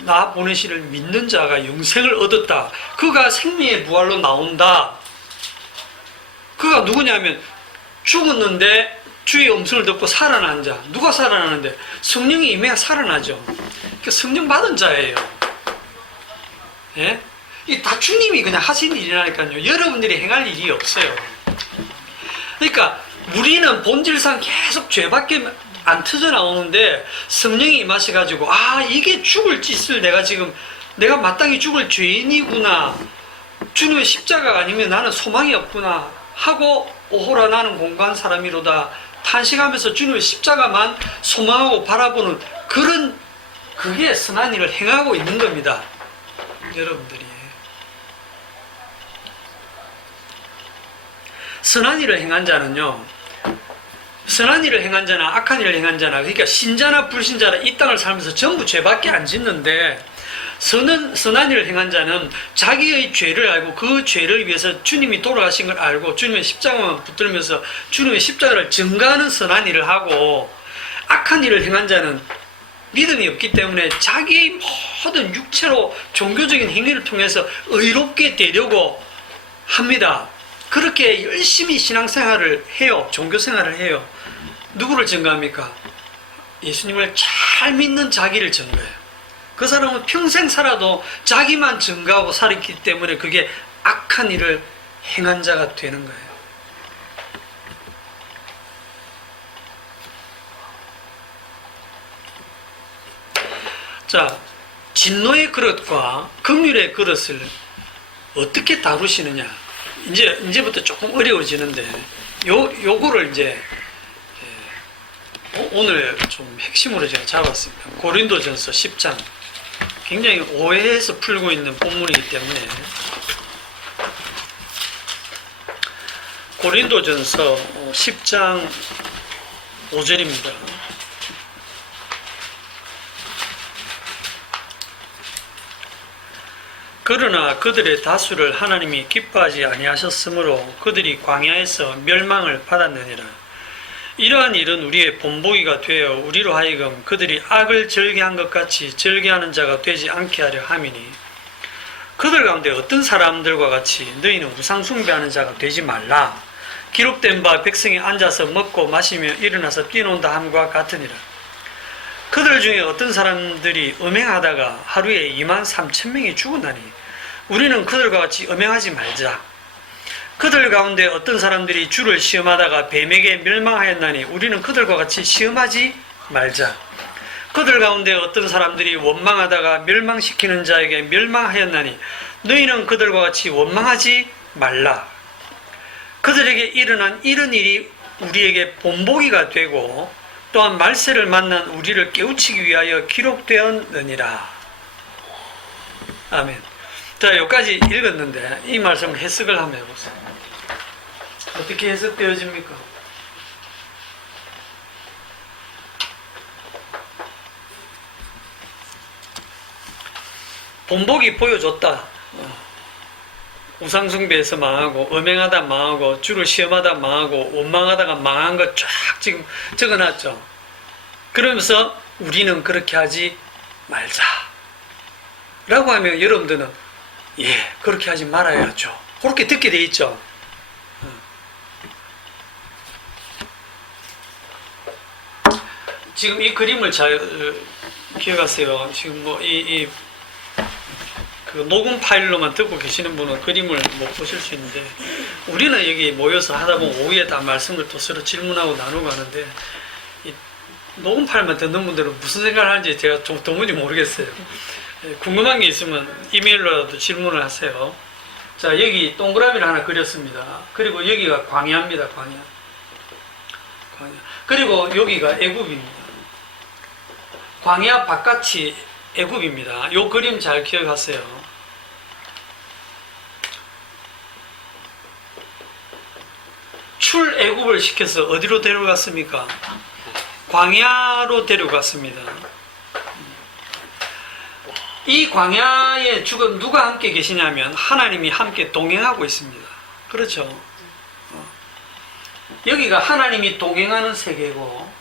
나 보내시를 믿는 자가 영생을 얻었다. 그가 생명의 부활로 나온다. 그가 누구냐면 죽었는데 주의 음성을 듣고 살아난 자. 누가 살아나는데? 성령이 임해야 살아나죠. 그러니까 성령 받은 자예요. 예? 이 다 주님이 그냥 하신 일이라니까요. 여러분들이 행할 일이 없어요. 그러니까 우리는 본질상 계속 죄밖에 안 터져 나오는데 성령이 임하셔가지고 이게 죽을 짓을 내가 마땅히 죽을 죄인이구나. 주님의 십자가가 아니면 나는 소망이 없구나 하고 오호라 나는 공고한 사람이로다 탄식하면서 주님의 십자가만 소망하고 바라보는 그게 선한 일을 행하고 있는 겁니다. 여러분들이 선한 일을 행한 자는요, 선한 일을 행한 자나 악한 일을 행한 자나, 그러니까 신자나 불신자나 이 땅을 살면서 전부 죄밖에 안 짓는데 선한 일을 행한 자는 자기의 죄를 알고 그 죄를 위해서 주님이 돌아가신 걸 알고 주님의 십자가만 붙들면서 주님의 십자가를 증거하는 선한 일을 하고, 악한 일을 행한 자는 믿음이 없기 때문에 자기의 모든 육체로 종교적인 행위를 통해서 의롭게 되려고 합니다. 그렇게 열심히 신앙생활을 해요. 종교생활을 해요. 누구를 증거합니까? 예수님을 잘 믿는 자기를 증거해요. 그 사람은 평생 살아도 자기만 증거하고 살았기 때문에 그게 악한 일을 행한 자가 되는 거예요. 자, 진노의 그릇과 긍휼의 그릇을 어떻게 다루시느냐? 이제부터 조금 어려워지는데, 요거를 이제, 오늘 좀 핵심으로 제가 잡았습니다. 고린도전서 10장. 굉장히 오해해서 풀고 있는 본문이기 때문에, 고린도전서 10장 5절입니다. 그러나 그들의 다수를 하나님이 기뻐하지 아니하셨으므로 그들이 광야에서 멸망을 받았느니라. 이러한 일은 우리의 본보기가 되어 우리로 하여금 그들이 악을 절개한 것 같이 절개하는 자가 되지 않게 하려 함이니, 그들 가운데 어떤 사람들과 같이 너희는 우상 숭배하는 자가 되지 말라. 기록된 바 백성이 앉아서 먹고 마시며 일어나서 뛰논다 함과 같으니라. 그들 중에 어떤 사람들이 음행하다가 하루에 23,000명이 죽었나니 우리는 그들과 같이 음행하지 말자. 그들 가운데 어떤 사람들이 주를 시험하다가 뱀에게 멸망하였나니 우리는 그들과 같이 시험하지 말자. 그들 가운데 어떤 사람들이 원망하다가 멸망시키는 자에게 멸망하였나니 너희는 그들과 같이 원망하지 말라. 그들에게 일어난 이런 일이 우리에게 본보기가 되고 또한 말세를 만난 우리를 깨우치기 위하여 기록되었느니라. 아멘. 자, 여기까지 읽었는데 이 말씀을 해석을 한번 해보세요. 어떻게 해석되어집니까? 본보기 보여줬다. 우상숭배에서 망하고, 음행하다 망하고, 주를 시험하다 망하고, 원망하다가 망한 거 쫙 지금 적어놨죠. 그러면서 우리는 그렇게 하지 말자 라고 하면 여러분들은 그렇게 하지 말아야죠. 그렇게 듣게 돼 있죠. 지금 이 그림을 잘 기억하세요. 지금 뭐 그 녹음 파일로만 듣고 계시는 분은 그림을 못 보실 수 있는데, 우리는 여기 모여서 하다 보면 오후에 다 말씀을 또 서로 질문하고 나누고 하는데, 이 녹음 파일만 듣는 분들은 무슨 생각을 하는지 제가 좀 도무지 모르겠어요. 궁금한 게 있으면 이메일로라도 질문을 하세요. 자, 여기 동그라미를 하나 그렸습니다. 그리고 여기가 광야입니다. 광야. 그리고 여기가 애굽입니다. 광야 바깥이 애굽입니다. 요 그림 잘 기억하세요. 출애굽을 시켜서 어디로 데려갔습니까? 광야로 데려갔습니다. 이 광야에 지금 누가 함께 계시냐면 하나님이 함께 동행하고 있습니다. 그렇죠? 여기가 하나님이 동행하는 세계고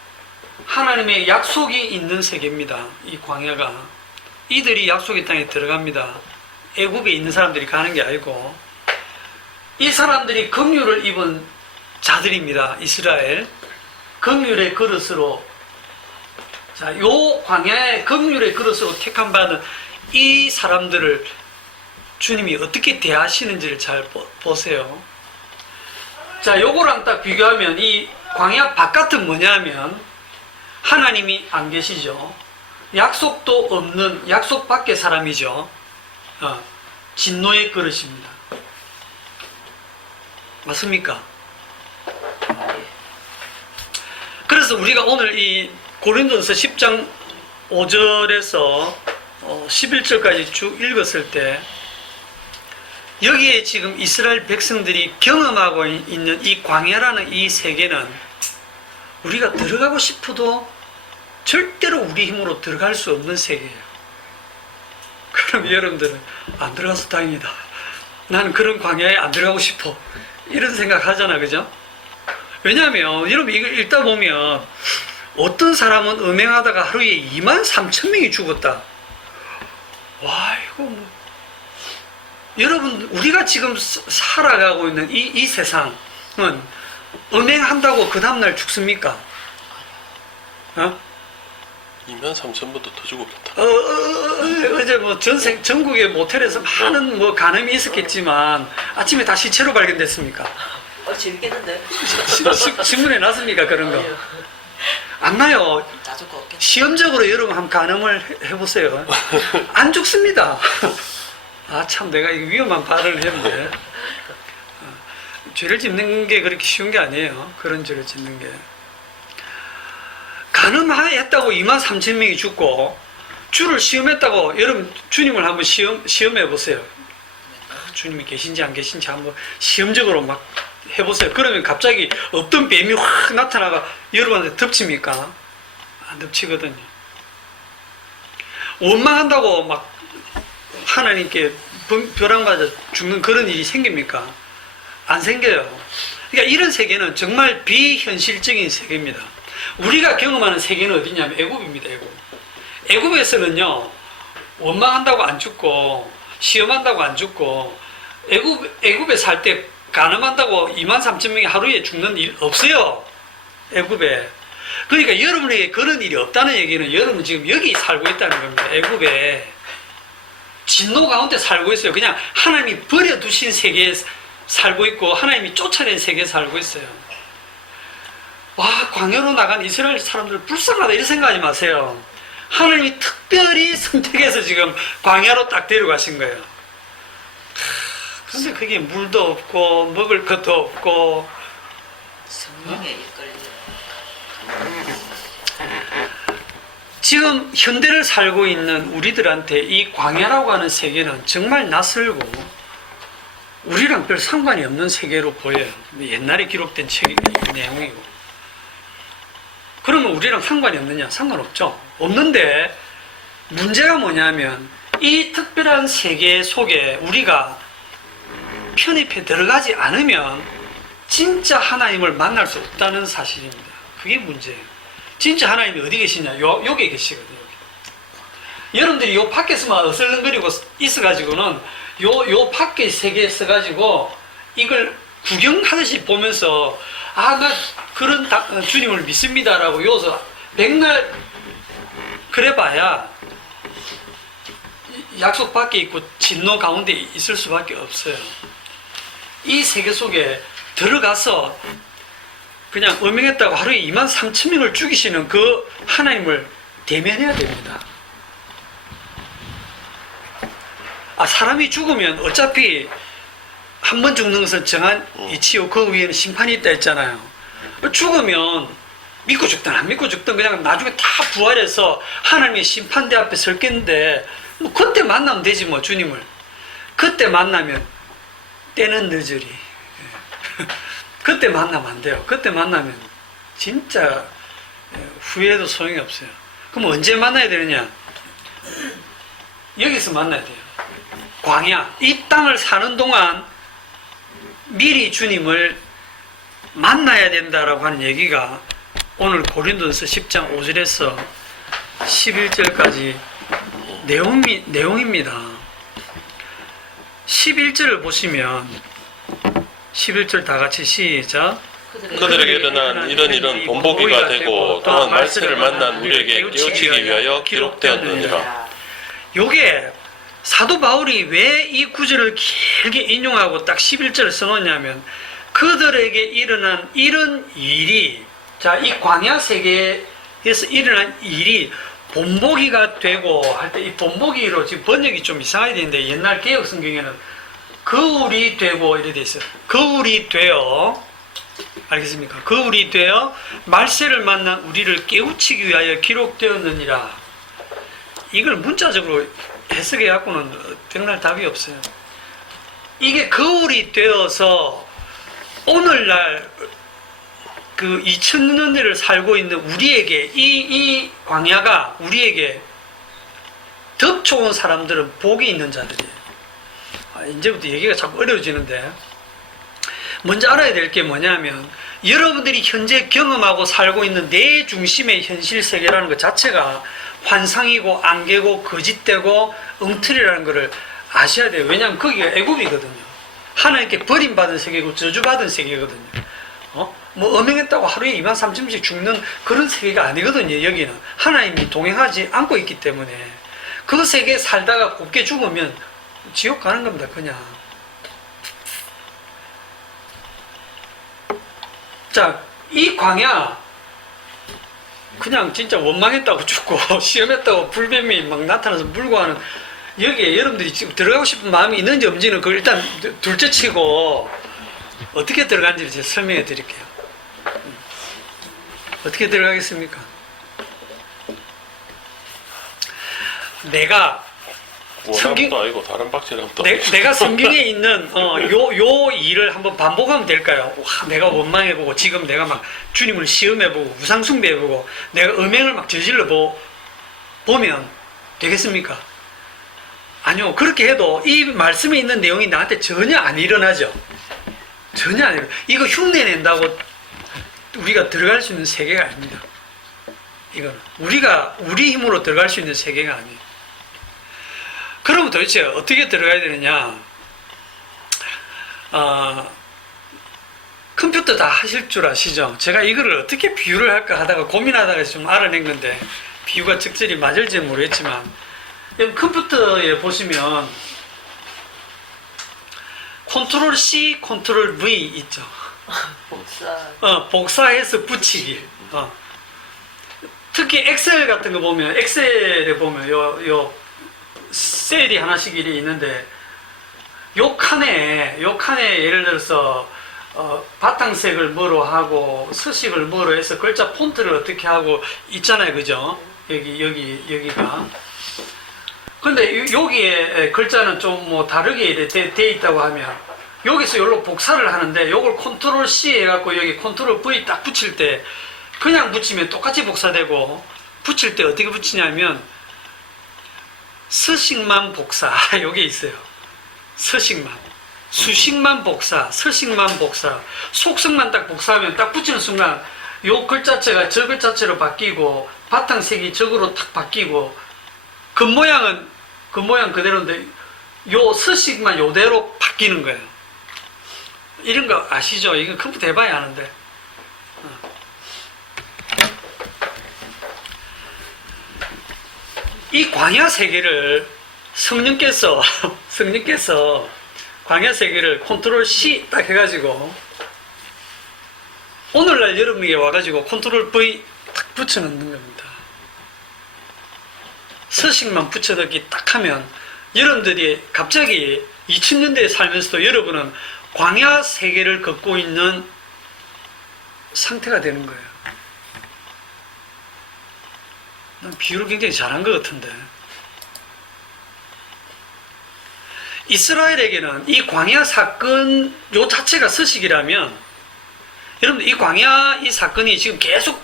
하나님의 약속이 있는 세계입니다. 이 광야가. 이들이 약속의 땅에 들어갑니다. 애굽에 있는 사람들이 가는 게 아니고, 이 사람들이 긍휼을 입은 자들입니다. 이스라엘. 긍휼의 그릇으로, 자, 요 광야의 긍휼의 그릇으로 택함 받은 이 사람들을 주님이 어떻게 대하시는지를 잘 보세요. 자, 요거랑 딱 비교하면 이 광야 바깥은 뭐냐면 하나님이 안 계시죠. 약속도 없는 약속 밖의 사람이죠. 진노의 그릇입니다. 맞습니까? 그래서 우리가 오늘 이 고린도전서 10장 5절에서 11절까지 쭉 읽었을 때, 여기에 지금 이스라엘 백성들이 경험하고 있는 이 광야라는 이 세계는 우리가 들어가고 싶어도 절대로 우리 힘으로 들어갈 수 없는 세계예요. 그럼 여러분들은 안 들어가서 다행이다, 나는 그런 광야에 안 들어가고 싶어, 이런 생각 하잖아. 그죠? 왜냐하면 여러분 이걸 읽다 보면 어떤 사람은 음행하다가 하루에 23,000명이 죽었다. 와, 이거 뭐, 여러분 우리가 지금 살아가고 있는 이 세상은 음행한다고 그 다음날 죽습니까? 23,000번도 더 죽었겠다. 어제 뭐 전국의 모텔에서 많은 뭐 간음이 있었겠지만 아침에 다 시체로 발견됐습니까? 재밌겠는데? 신문에 났습니까? 그런 거? 안 나요. 자주가 없겠다. 시험적으로 여러분 한번 간음을 해보세요. 안 죽습니다. 아, 참 내가 이거 위험한 발언을 했는데, 죄를 짓는 게 그렇게 쉬운 게 아니에요. 그런 죄를 짓는 게. 간음했다고 23,000명이 죽고 주를 시험했다고, 여러분 주님을 한번 시험해 보세요. 주님이 계신지 안 계신지 한번 시험적으로 막 해보세요. 그러면 갑자기 없던 뱀이 확 나타나가 여러분한테 덮칩니까? 안 덮치거든요. 원망한다고 막 하나님께 벼랑맞아 죽는 그런 일이 생깁니까? 안 생겨요. 그러니까 이런 세계는 정말 비현실적인 세계입니다. 우리가 경험하는 세계는 어디냐면 애굽입니다. 애굽에서는요, 원망한다고 안 죽고 시험한다고 안 죽고, 애굽에 살 때 간음한다고 23,000명이 하루에 죽는 일 없어요. 애굽에. 그러니까 여러분에게 그런 일이 없다는 얘기는 여러분 지금 여기 살고 있다는 겁니다. 애굽에. 진노 가운데 살고 있어요. 그냥 하나님이 버려두신 세계에 살고 있고 하나님이 쫓아낸 세계에 살고 있어요. 와, 광야로 나간 이스라엘 사람들 불쌍하다 이런 생각하지 마세요. 하나님이 특별히 선택해서 지금 광야로 딱 데려가신 거예요. 근데 그게 물도 없고 먹을 것도 없고, 성령에 이끌려. 지금 현대를 살고 있는 우리들한테 이 광야라고 하는 세계는 정말 낯설고 우리랑 별 상관이 없는 세계로 보여요. 옛날에 기록된 책 내용이고. 그러면 우리랑 상관이 없느냐? 상관없죠. 없는데 문제가 뭐냐면 이 특별한 세계 속에 우리가 편입해 들어가지 않으면 진짜 하나님을 만날 수 없다는 사실입니다. 그게 문제예요. 진짜 하나님이 어디 계시냐? 여기 계시거든요. 여러분들이 요 밖에서만 어슬렁거리고 있어가지고는 요 밖에 세계에 있어가지고 이걸 구경하듯이 보면서, 아, 나 그런 주님을 믿습니다라고 여기서 맥날 그래봐야 약속 밖에 있고 진노 가운데 있을 수밖에 없어요. 이 세계 속에 들어가서 그냥 음행했다고 하루에 23,000명을 죽이시는 그 하나님을 대면해야 됩니다. 사람이 죽으면 어차피 한 번 죽는 것은 정한 이치요, 그 위에는 심판이 있다 했잖아요. 죽으면 믿고 죽든 안 믿고 죽든 그냥 나중에 다 부활해서 하나님의 심판대 앞에 설겠는데 뭐 그때 만나면 되지 뭐, 주님을. 그때 만나면 때는 늦으리. 그때 만나면 안 돼요. 그때 만나면 진짜 후회해도 소용이 없어요. 그럼 언제 만나야 되느냐? 여기서 만나야 돼요. 광야, 이 땅을 사는 동안 미리 주님을 만나야 된다라고 하는 얘기가 오늘 고린도서 10장 5절에서 11절까지 내용입니다. 11절을 보시면 11절 다 같이 시작. 그들에게 일어난 이런 일은 본보기가 되고 또한 말세를 만난 우리에게 깨우치기 위하여 기록되었느니라. 요게 사도 바울이 왜 이 구절을 길게 인용하고 딱 11절을 써놓냐면 그들에게 일어난 이런 일이, 자, 이 광야 세계에서 일어난 일이 본보기가 되고 할 때 이 본보기로 지금 번역이 좀 이상하게 되는데 옛날 개혁 성경에는 거울이 되고 이래 돼 있어요. 거울이 되어, 알겠습니까? 거울이 되어 말세를 만난 우리를 깨우치기 위하여 기록되었느니라. 이걸 문자적으로 해석해 갖고는 백날 답이 없어요. 이게 거울이 되어서 오늘날 그 2000년대를 살고 있는 우리에게 이 광야가 우리에게 덕좋은 사람들은 복이 있는 자들이에요. 이제부터 얘기가 자꾸 어려워지는데 먼저 알아야 될 게 뭐냐면 여러분들이 현재 경험하고 살고 있는 내 중심의 현실 세계라는 것 자체가 환상이고 안개고 거짓되고 엉터리라는 것을 아셔야 돼요. 왜냐하면 거기가 애굽이거든요. 하나님께 버림받은 세계고 저주받은 세계거든요. 뭐 음행했다고 하루에 23,000명씩 죽는 그런 세계가 아니거든요. 여기는 하나님이 동행하지 않고 있기 때문에 그 세계에 살다가 곱게 죽으면 지옥 가는 겁니다. 그냥. 자, 이 광야 그냥 진짜 원망했다고 죽고 시험했다고 불뱀이 막 나타나서 물고 하는, 여기에 여러분들이 지금 들어가고 싶은 마음이 있는지 없는지는 그걸 일단 둘째 치고 어떻게 들어간지를 제가 설명해 드릴게요. 어떻게 들어가겠습니까? 내가 원함도 아니고 다른 박질함도 내가 성경에 있는 요 일을 한번 반복하면 될까요? 와, 내가 원망해보고 지금 내가 막 주님을 시험해보고 우상숭배해보고 내가 음행을 막 저질러 보면 되겠습니까? 아니요. 그렇게 해도 이 말씀에 있는 내용이 나한테 전혀 안 일어나죠. 전혀 안 일어나. 이거 흉내낸다고 우리가 들어갈 수 있는 세계가 아닙니다. 이거는 우리 힘으로 들어갈 수 있는 세계가 아니에요. 그러면 도대체 어떻게 들어가야 되느냐? 컴퓨터 다 하실 줄 아시죠? 제가 이거를 어떻게 비유를 할까 하다가 고민하다가 좀 알아낸 건데 비유가 적절히 맞을지 모르겠지만, 컴퓨터에 보시면 컨트롤 C, 컨트롤 V 있죠. 복사해서 붙이기. 특히 엑셀 같은 거 보면, 엑셀에 보면 요 셀이 하나씩 이리 있는데 요 칸에 예를 들어서 바탕색을 뭐로 하고 서식을 뭐로 해서 글자 폰트를 어떻게 하고 있잖아요. 그죠? 여기가. 근데 여기에 글자는 좀 뭐 다르게 돼 있다고 하면 여기서 여기로 복사를 하는데 요걸 컨트롤 C 해갖고 여기 컨트롤 V 딱 붙일 때 그냥 붙이면 똑같이 복사되고, 붙일 때 어떻게 붙이냐면 서식만 복사 요게 있어요. 서식만, 수식만 복사, 서식만 복사, 속성만 딱 복사하면 딱 붙이는 순간 요 글자체가 저 글자체로 바뀌고 바탕색이 저거로 탁 바뀌고 겉모양은 겉모양 그대로인데 요 서식만 요대로 바뀌는 거예요. 이런 거 아시죠? 이거 컴퓨터 해봐야 하는데. 이 광야 세계를 성령께서 광야 세계를 컨트롤 C 딱 해가지고 오늘날 여러분에게 와가지고 컨트롤 V 딱 붙여넣는 겁니다. 서식만 붙여넣기 딱 하면 여러분들이 갑자기 2000년대에 살면서도 여러분은 광야 세계를 걷고 있는 상태가 되는 거예요. 난 비유를 굉장히 잘한 것 같은데. 이스라엘에게는 이 광야 사건 요 자체가 서식이라면 여러분 이 광야 이 사건이 지금 계속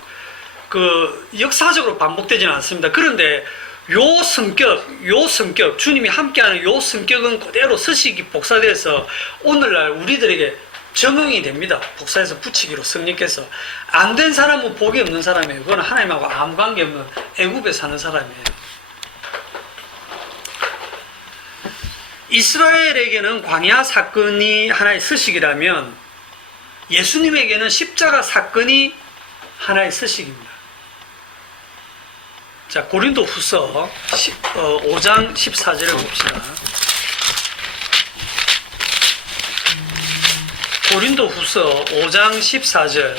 그 역사적으로 반복되지는 않습니다. 그런데 요 성격 주님이 함께하는 요 성격은 그대로 서식이 복사돼서 오늘날 우리들에게 적용이 됩니다. 복사해서 붙이기로 성령께서 안 된 사람은 복이 없는 사람이에요. 그건 하나님하고 아무 관계없는 애굽에 사는 사람이에요. 이스라엘에게는 광야 사건이 하나의 서식이라면 예수님에게는 십자가 사건이 하나의 서식입니다. 자, 고린도 후서 5장 14절을 봅시다. 고린도 후서 5장 14절.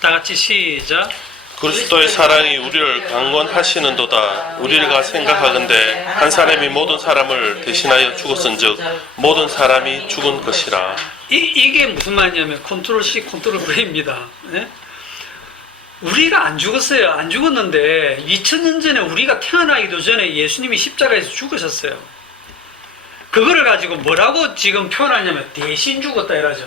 다 같이 시작. 그리스도의 사랑이 우리를 강권하시는도다. 우리가 생각하건대 한 사람이 모든 사람을 대신하여 죽었은즉 모든 사람이 죽은 것이라. 이게 무슨 말이냐면 컨트롤 C, 컨트롤 V입니다. 네? 우리가 안 죽었어요. 안 죽었는데 2000년 전에 우리가 태어나기도 전에 예수님이 십자가에서 죽으셨어요. 그거를 가지고 뭐라고 지금 표현하냐면 대신 죽었다 이러죠.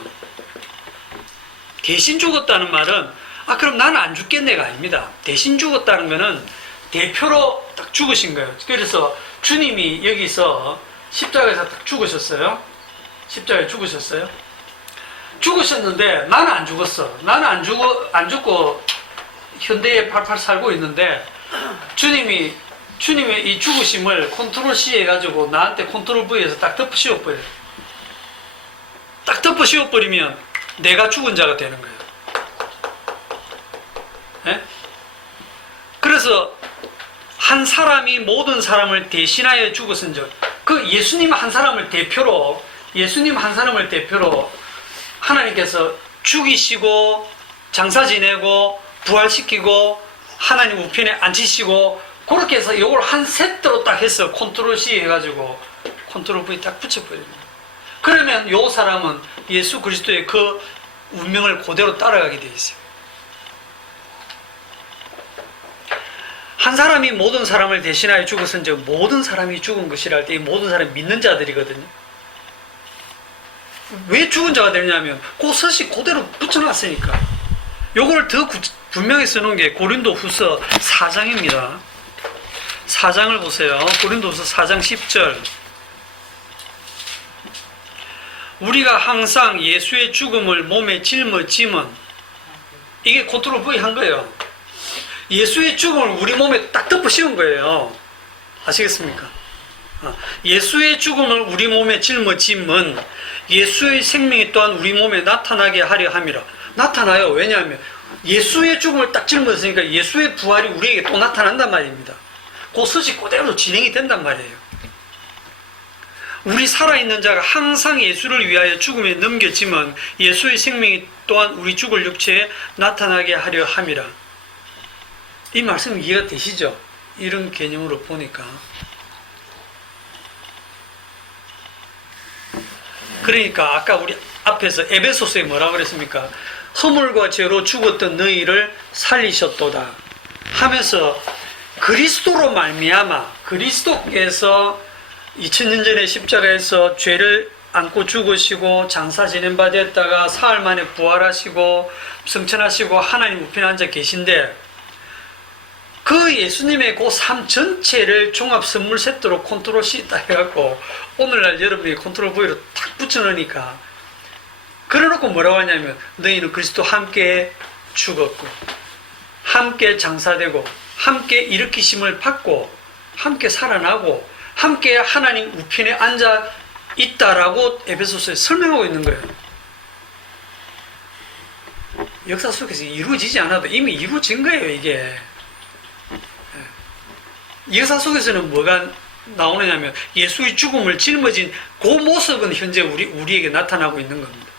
대신 죽었다는 말은 그럼 나는 안 죽겠네가 아닙니다. 대신 죽었다는 거는 대표로 딱 죽으신 거예요. 그래서 주님이 여기서 십자가에서 딱 죽으셨어요. 십자가에 죽으셨어요. 죽으셨는데 나는 안 죽었어. 나는 안 죽고 현대에 팔팔 살고 있는데 주님의 이 죽으심을 컨트롤 C 해가지고 나한테 컨트롤 V에서 딱 덮어 씌워버려요. 딱 덮어 씌워버리면 내가 죽은 자가 되는 거예요. 네? 그래서 한 사람이 모든 사람을 대신하여 죽었은즉 그 예수님 한 사람을 대표로 하나님께서 죽이시고 장사 지내고 부활시키고 하나님 우편에 앉히시고 그렇게 해서 이걸 한 세트로 딱 해서 컨트롤 C 해가지고 컨트롤 V 딱 붙여버립니다. 그러면 요 사람은 예수 그리스도의 그 운명을 그대로 따라가게 돼 있어요. 한 사람이 모든 사람을 대신하여 죽었은즉 모든 사람이 죽은 것이라 할 때 이 모든 사람이 믿는 자들이거든요. 왜 죽은 자가 되냐면 그 서식 그대로 붙여놨으니까. 요걸 더 분명히 써놓은 게 고린도 후서 4장입니다. 4장을 보세요. 고린도 후서 4장 10절. 우리가 항상 예수의 죽음을 몸에 짊어짐은 이게 컨트롤 V 한 거예요. 예수의 죽음을 우리 몸에 딱 덮어 씌운 거예요. 아시겠습니까? 예수의 죽음을 우리 몸에 짊어짐은 예수의 생명이 또한 우리 몸에 나타나게 하려 함이라. 나타나요. 왜냐하면 예수의 죽음을 딱 짊어졌으니까 예수의 부활이 우리에게 또 나타난단 말입니다. 그 서식 그대로 진행이 된단 말이에요. 우리 살아있는 자가 항상 예수를 위하여 죽음에 넘겨짐은 예수의 생명이 또한 우리 죽을 육체에 나타나게 하려 함이라. 이 말씀 이해가 되시죠? 이런 개념으로 보니까. 그러니까 아까 우리 앞에서 에베소서에 뭐라고 그랬습니까? 허물과 죄로 죽었던 너희를 살리셨도다 하면서 그리스도로 말미암아 그리스도께서 2000년 전에 십자가에서 죄를 안고 죽으시고 장사 지낸 바 됐다가 사흘 만에 부활하시고 승천하시고 하나님 우편에 앉아 계신데 그 예수님의 그 삶 전체를 종합 선물 세트로 컨트롤 C 딱 해갖고 오늘날 여러분이 컨트롤 V로 딱 붙여놓으니까 그래놓고 뭐라고 하냐면 너희는 그리스도와 함께 죽었고 함께 장사되고 함께 일으키심을 받고 함께 살아나고 함께 하나님 우편에 앉아 있다라고 에베소서에 설명하고 있는 거예요. 역사 속에서 이루어지지 않아도 이미 이루어진 거예요, 이게. 역사 속에서는 뭐가 나오느냐면 예수의 죽음을 짊어진 그 모습은 현재 우리에게 나타나고 있는 겁니다.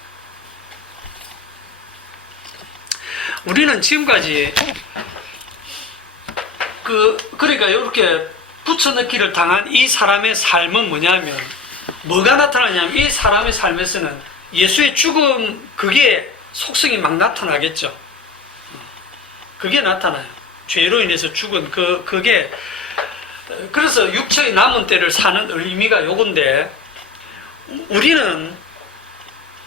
우리는 지금까지 그러니까 이렇게 붙여넣기를 당한 이 사람의 삶은 뭐냐면 뭐가 나타나냐면 이 사람의 삶에서는 예수의 죽음 그게 속성이 막 나타나겠죠. 그게 나타나요. 죄로 인해서 죽은 그게 그래서 육체의 남은 때를 사는 의미가 요건데 우리는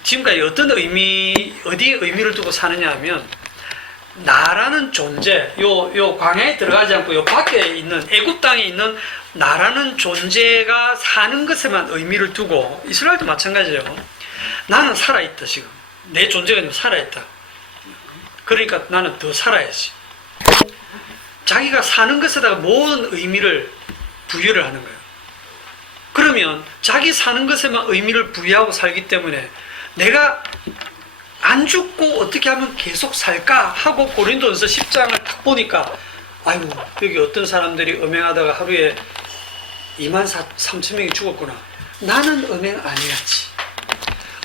지금까지 어디에 의미를 두고 사느냐 하면 나라는 존재, 요 광야에 들어가지 않고 요 밖에 있는 애굽 땅에 있는 나라는 존재가 사는 것에만 의미를 두고 이스라엘도 마찬가지예요. 나는 살아있다 지금. 내 존재가 살아있다. 그러니까 나는 더 살아야지. 자기가 사는 것에다가 모든 의미를 부여를 하는 거예요. 그러면 자기 사는 것에만 의미를 부여하고 살기 때문에 내가 안 죽고 어떻게 하면 계속 살까 하고 고린도전서 10장을 딱 보니까 아이고 여기 어떤 사람들이 음행하다가 하루에 23,000명이 죽었구나. 나는 음행 안 해야지.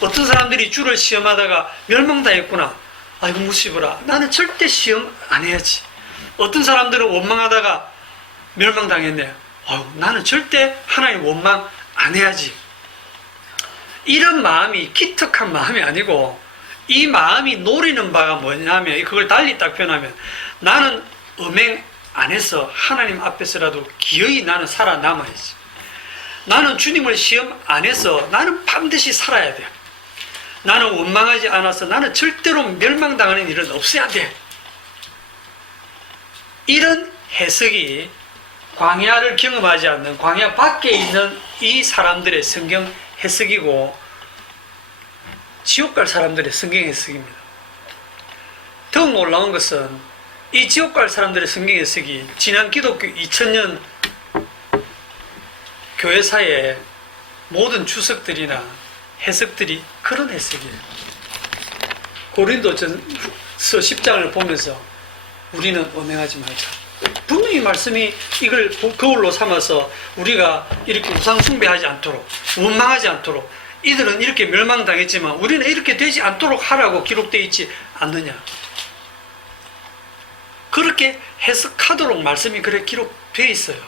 어떤 사람들이 주를 시험하다가 멸망당했구나. 아이고 무시부라. 나는 절대 시험 안 해야지. 어떤 사람들은 원망하다가 멸망당했네. 아유, 나는 절대 하나님 원망 안 해야지. 이런 마음이 기특한 마음이 아니고 이 마음이 노리는 바가 뭐냐면 그걸 달리 딱 표현하면 나는 음행 안 해서 하나님 앞에서라도 기어이 나는 살아남아야지. 나는 주님을 시험 안 해서 나는 반드시 살아야 돼. 나는 원망하지 않아서 나는 절대로 멸망당하는 일은 없어야 돼. 이런 해석이 광야를 경험하지 않는 광야 밖에 있는 이 사람들의 성경 해석이고 지옥 갈 사람들의 성경 해석입니다. 더욱 놀라운 것은 이 지옥 갈 사람들의 성경 해석이 지난 기독교 2000년 교회사의 모든 주석들이나 해석들이 그런 해석이에요. 고린도전서 10장을 보면서 우리는 음행하지 말자. 분명히 말씀이 이걸 거울로 삼아서 우리가 이렇게 우상 숭배하지 않도록 원망하지 않도록 이들은 이렇게 멸망당했지만 우리는 이렇게 되지 않도록 하라고 기록되어 있지 않느냐. 그렇게 해석하도록 말씀이 그렇게 기록되어 있어요.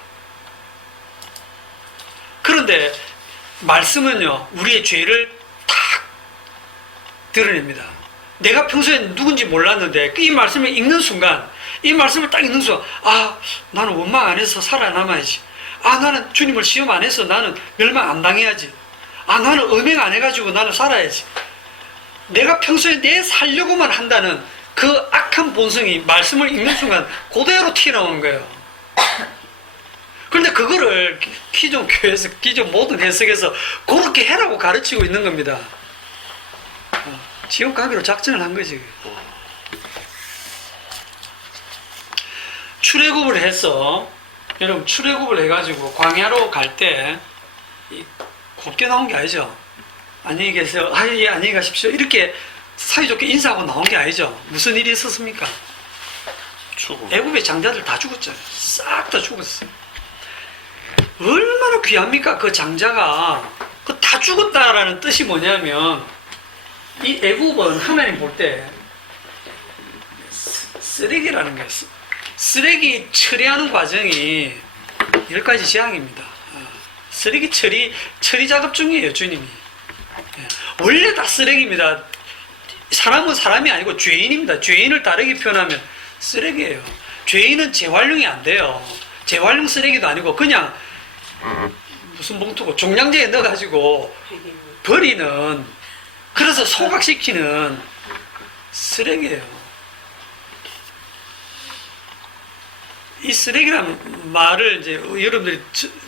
그런데 말씀은요 우리의 죄를 딱 드러냅니다. 내가 평소에 누군지 몰랐는데 이 말씀을 읽는 순간 이 말씀을 딱 읽는 순간 아 나는 원망 안 해서 살아남아야지. 아 나는 주님을 시험 안 해서 나는 멸망 안 당해야지. 아 나는 음행 안 해가지고 나는 살아야지. 내가 평소에 내 살려고만 한다는 그 악한 본성이 말씀을 읽는 순간 그대로 튀어나오는 거예요. 그런데 그거를 기존 교회에서 기존 모든 해석에서 그렇게 해라고 가르치고 있는 겁니다. 지옥 가기로 작정을 한 거지. 출애굽을 해서 여러분 출애굽을 해가지고 광야로 갈 때 곱게 나온 게 아니죠. 안녕히 계세요. 아, 예, 안녕히 가십시오. 이렇게 사이좋게 인사하고 나온 게 아니죠. 무슨 일이 있었습니까? 애굽의 장자들 다 죽었잖아요. 싹 다 죽었어요. 얼마나 귀합니까? 그 장자가 그 다 죽었다라는 뜻이 뭐냐면 이 애굽은 하나님 볼 때 쓰레기라는 거예요. 쓰레기 처리하는 과정이 10가지 재앙입니다. 쓰레기 처리 작업 중이에요, 주님이. 원래 다 쓰레기입니다. 사람은 사람이 아니고 죄인입니다. 죄인을 다르게 표현하면 쓰레기예요. 죄인은 재활용이 안 돼요. 재활용 쓰레기도 아니고 그냥 무슨 봉투고 종량제에 넣어가지고 버리는 그래서 소각시키는 쓰레기예요. 이 쓰레기라는 말을 이제 여러분들이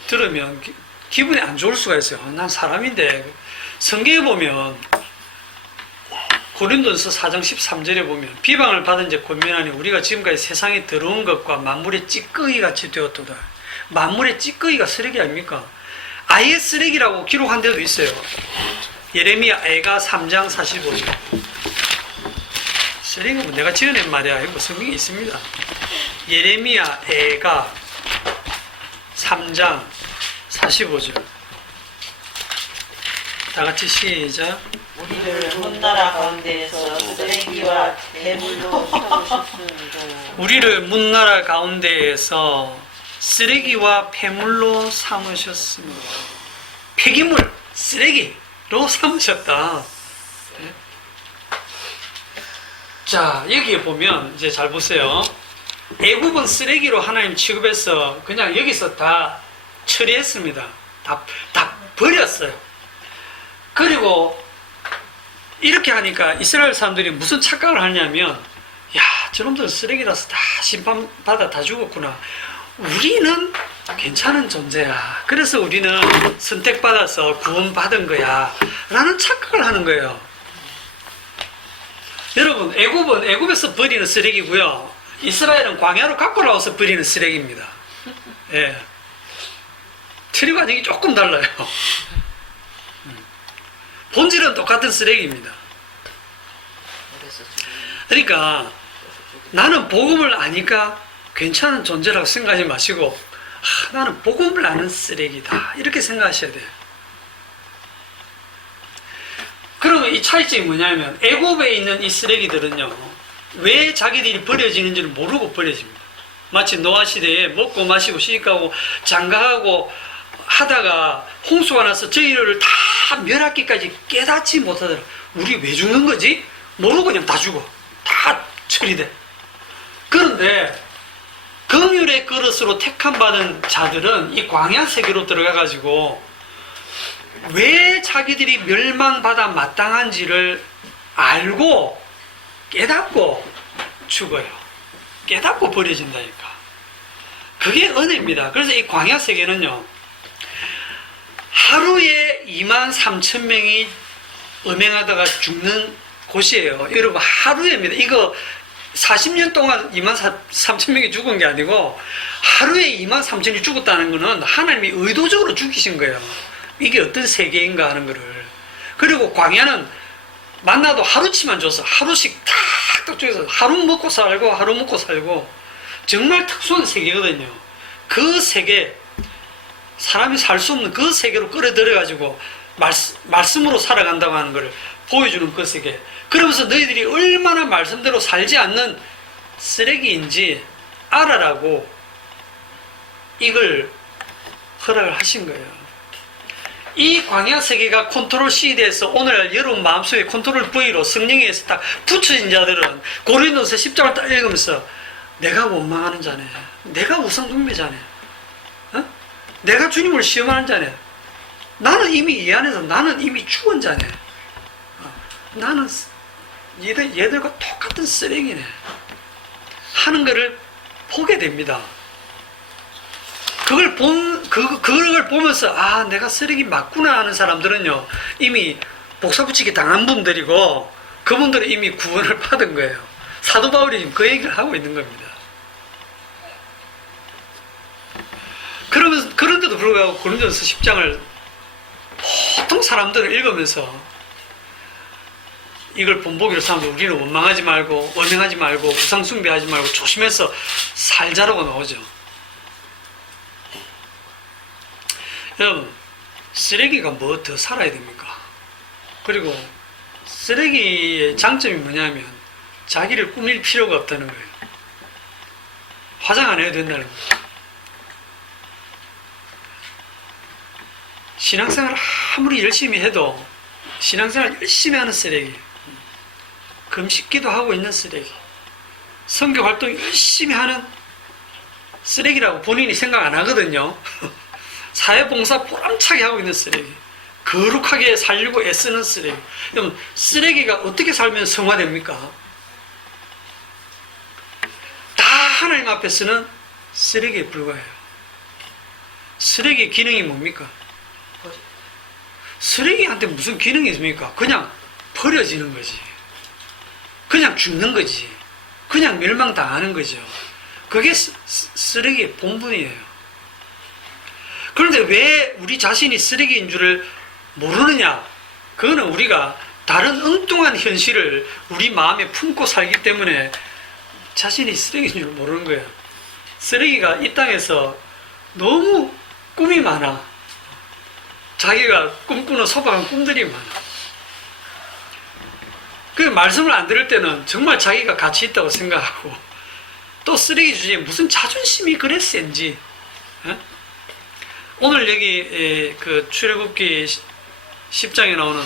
들으면 기분이 안 좋을 수가 있어요. 난 사람인데 성경에 보면 고린도전서 4장 13절에 보면 비방을 받은 자 권면하니 우리가 지금까지 세상에 들어온 것과 만물의 찌꺼기 같이 되었도다. 만물의 찌꺼기가 쓰레기 아닙니까? 아예 쓰레기라고 기록한 데도 있어요. 예레미야 애가 3장 45절. 쓰레기는 내가 지어낸 말이야. 이거 성경에 있습니다. 예레미야 애가 3장 45절. 다 같이 시작. 우리를 문나라 가운데에서 쓰레기와 배물로 삼으셨으므로 우리를 문나라 가운데에서 쓰레기와 폐물로 삼으셨습니다. 폐기물, 쓰레기로 삼으셨다. 네. 자, 여기에 보면 이제 잘 보세요. 애굽은 쓰레기로 하나님 취급해서 그냥 여기서 다 처리했습니다. 다 버렸어요. 그리고 이렇게 하니까 이스라엘 사람들이 무슨 착각을 하냐면, 야, 저놈들 쓰레기라서 다 심판받아 다 죽었구나. 우리는 괜찮은 존재야. 그래서 우리는 선택받아서 구원받은 거야. 라는 착각을 하는 거예요. 여러분, 애굽은 애굽에서 버리는 쓰레기고요. 이스라엘은 광야로 갖고 나와서 버리는 쓰레기입니다. 예. 처리 과정이 조금 달라요. 본질은 똑같은 쓰레기입니다. 그러니까 나는 복음을 아니까 괜찮은 존재라고 생각하지 마시고, 나는 복음을 아는 쓰레기다, 이렇게 생각하셔야 돼요. 그러면 이 차이점이 뭐냐면, 애굽에 있는 이 쓰레기들은요, 왜 자기들이 버려지는지를 모르고 버려집니다. 마치 노아 시대에 먹고 마시고 시집가고 장가가고 하다가 홍수가 나서 저희를 다 멸하기까지 깨닫지 못하더라. 우리 왜 죽는 거지? 모르고 그냥 다 죽어. 다 처리돼. 그런데 긍휼의 그릇으로 택함받은 자들은 이 광야 세계로 들어가가지고 왜 자기들이 멸망받아 마땅한지를 알고 깨닫고 죽어요. 깨닫고 버려진다니까. 그게 은혜입니다. 그래서 이 광야 세계는요, 하루에 23,000명이 음행하다가 죽는 곳이에요. 여러분, 하루에입니다. 이거 40년 동안 23,000명이 죽은 게 아니고 하루에 23,000명이 죽었다는 것은 하나님이 의도적으로 죽이신 거예요. 이게 어떤 세계인가 하는 거를. 그리고 광야는 만나도 하루치만 줘서 하루씩 탁탁 줘서 하루 먹고 살고 하루 먹고 살고 정말 특수한 세계거든요. 그 세계, 사람이 살 수 없는 그 세계로 끌어들여가지고 말씀으로 살아간다고 하는 걸 보여주는 그 세계. 그러면서 너희들이 얼마나 말씀대로 살지 않는 쓰레기인지 알아라고 이걸 허락을 하신 거예요. 이 광야 세계가 컨트롤 C에서 오늘날 여러분 마음속에 컨트롤 V로 성령에서 딱 붙여진 자들은 고린도서 10장을 딱 읽으면서 내가 원망하는 자네, 내가 우상숭배자네, 내가 주님을 시험하는 자네, 나는 이미 이 안에서 나는 이미 죽은 자네, 나는 얘들과 똑같은 쓰레기네 하는 것을 보게 됩니다. 그걸 보면서 내가 쓰레기 맞구나 하는 사람들은요, 이미 복사붙이기 당한 분들이고 그분들은 이미 구원을 받은 거예요. 사도 바울이 지금 그 얘기를 하고 있는 겁니다. 그런데도 불구하고 고린도서 10장을 보통 사람들은 읽으면서 이걸 본보기로 삼아서 우리는 원망하지 말고 언행하지 말고 우상숭배하지 말고 조심해서 살자라고 나오죠. 여러분, 쓰레기가 뭐 더 살아야 됩니까? 그리고 쓰레기의 장점이 뭐냐면 자기를 꾸밀 필요가 없다는 거예요. 화장 안 해도 된다는 거예요. 신앙생활 아무리 열심히 해도 신앙생활 열심히 하는 쓰레기, 금식기도 하고 있는 쓰레기, 선교활동 열심히 하는 쓰레기라고 본인이 생각 안 하거든요. 사회봉사 보람차게 하고 있는 쓰레기, 거룩하게 살려고 애쓰는 쓰레기. 그럼 쓰레기가 어떻게 살면 성화됩니까? 다 하나님 앞에서는 쓰레기에 불과해요. 쓰레기의 기능이 뭡니까? 쓰레기한테 무슨 기능이 있습니까? 그냥 버려지는 거지. 그냥 죽는 거지. 그냥 멸망당하는 거죠. 그게 쓰레기의 본분이에요. 그런데 왜 우리 자신이 쓰레기인 줄을 모르느냐? 그거는 우리가 다른 엉뚱한 현실을 우리 마음에 품고 살기 때문에 자신이 쓰레기인 줄 모르는 거예요. 쓰레기가 이 땅에서 너무 꿈이 많아. 자기가 꿈꾸는 소박한 꿈들이 많아. 그 말씀을 안 들을 때는 정말 자기가 가치 있다고 생각하고, 또 쓰레기 주제에 무슨 자존심이 그래 센지. 예? 오늘 여기 그 출애굽기 10장에 나오는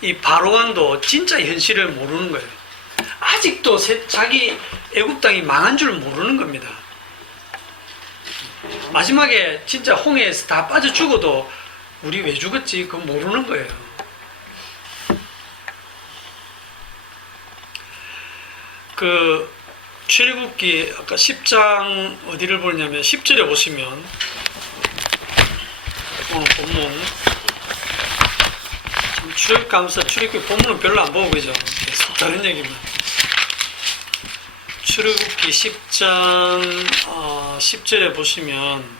이 바로왕도 진짜 현실을 모르는 거예요. 아직도 자기 애굽 땅이 망한 줄 모르는 겁니다. 마지막에 진짜 홍해에서 다 빠져 죽어도 우리 왜 죽었지? 그거 모르는 거예요. 그 출애굽기 아까 10장 어디를 보냐면 10절에 보시면 오늘 본문 참 출애굽하면서 출애굽기 본문은 별로 안 보고 그죠? 계속 다른 얘기만. 출애굽기 10장 10절에 보시면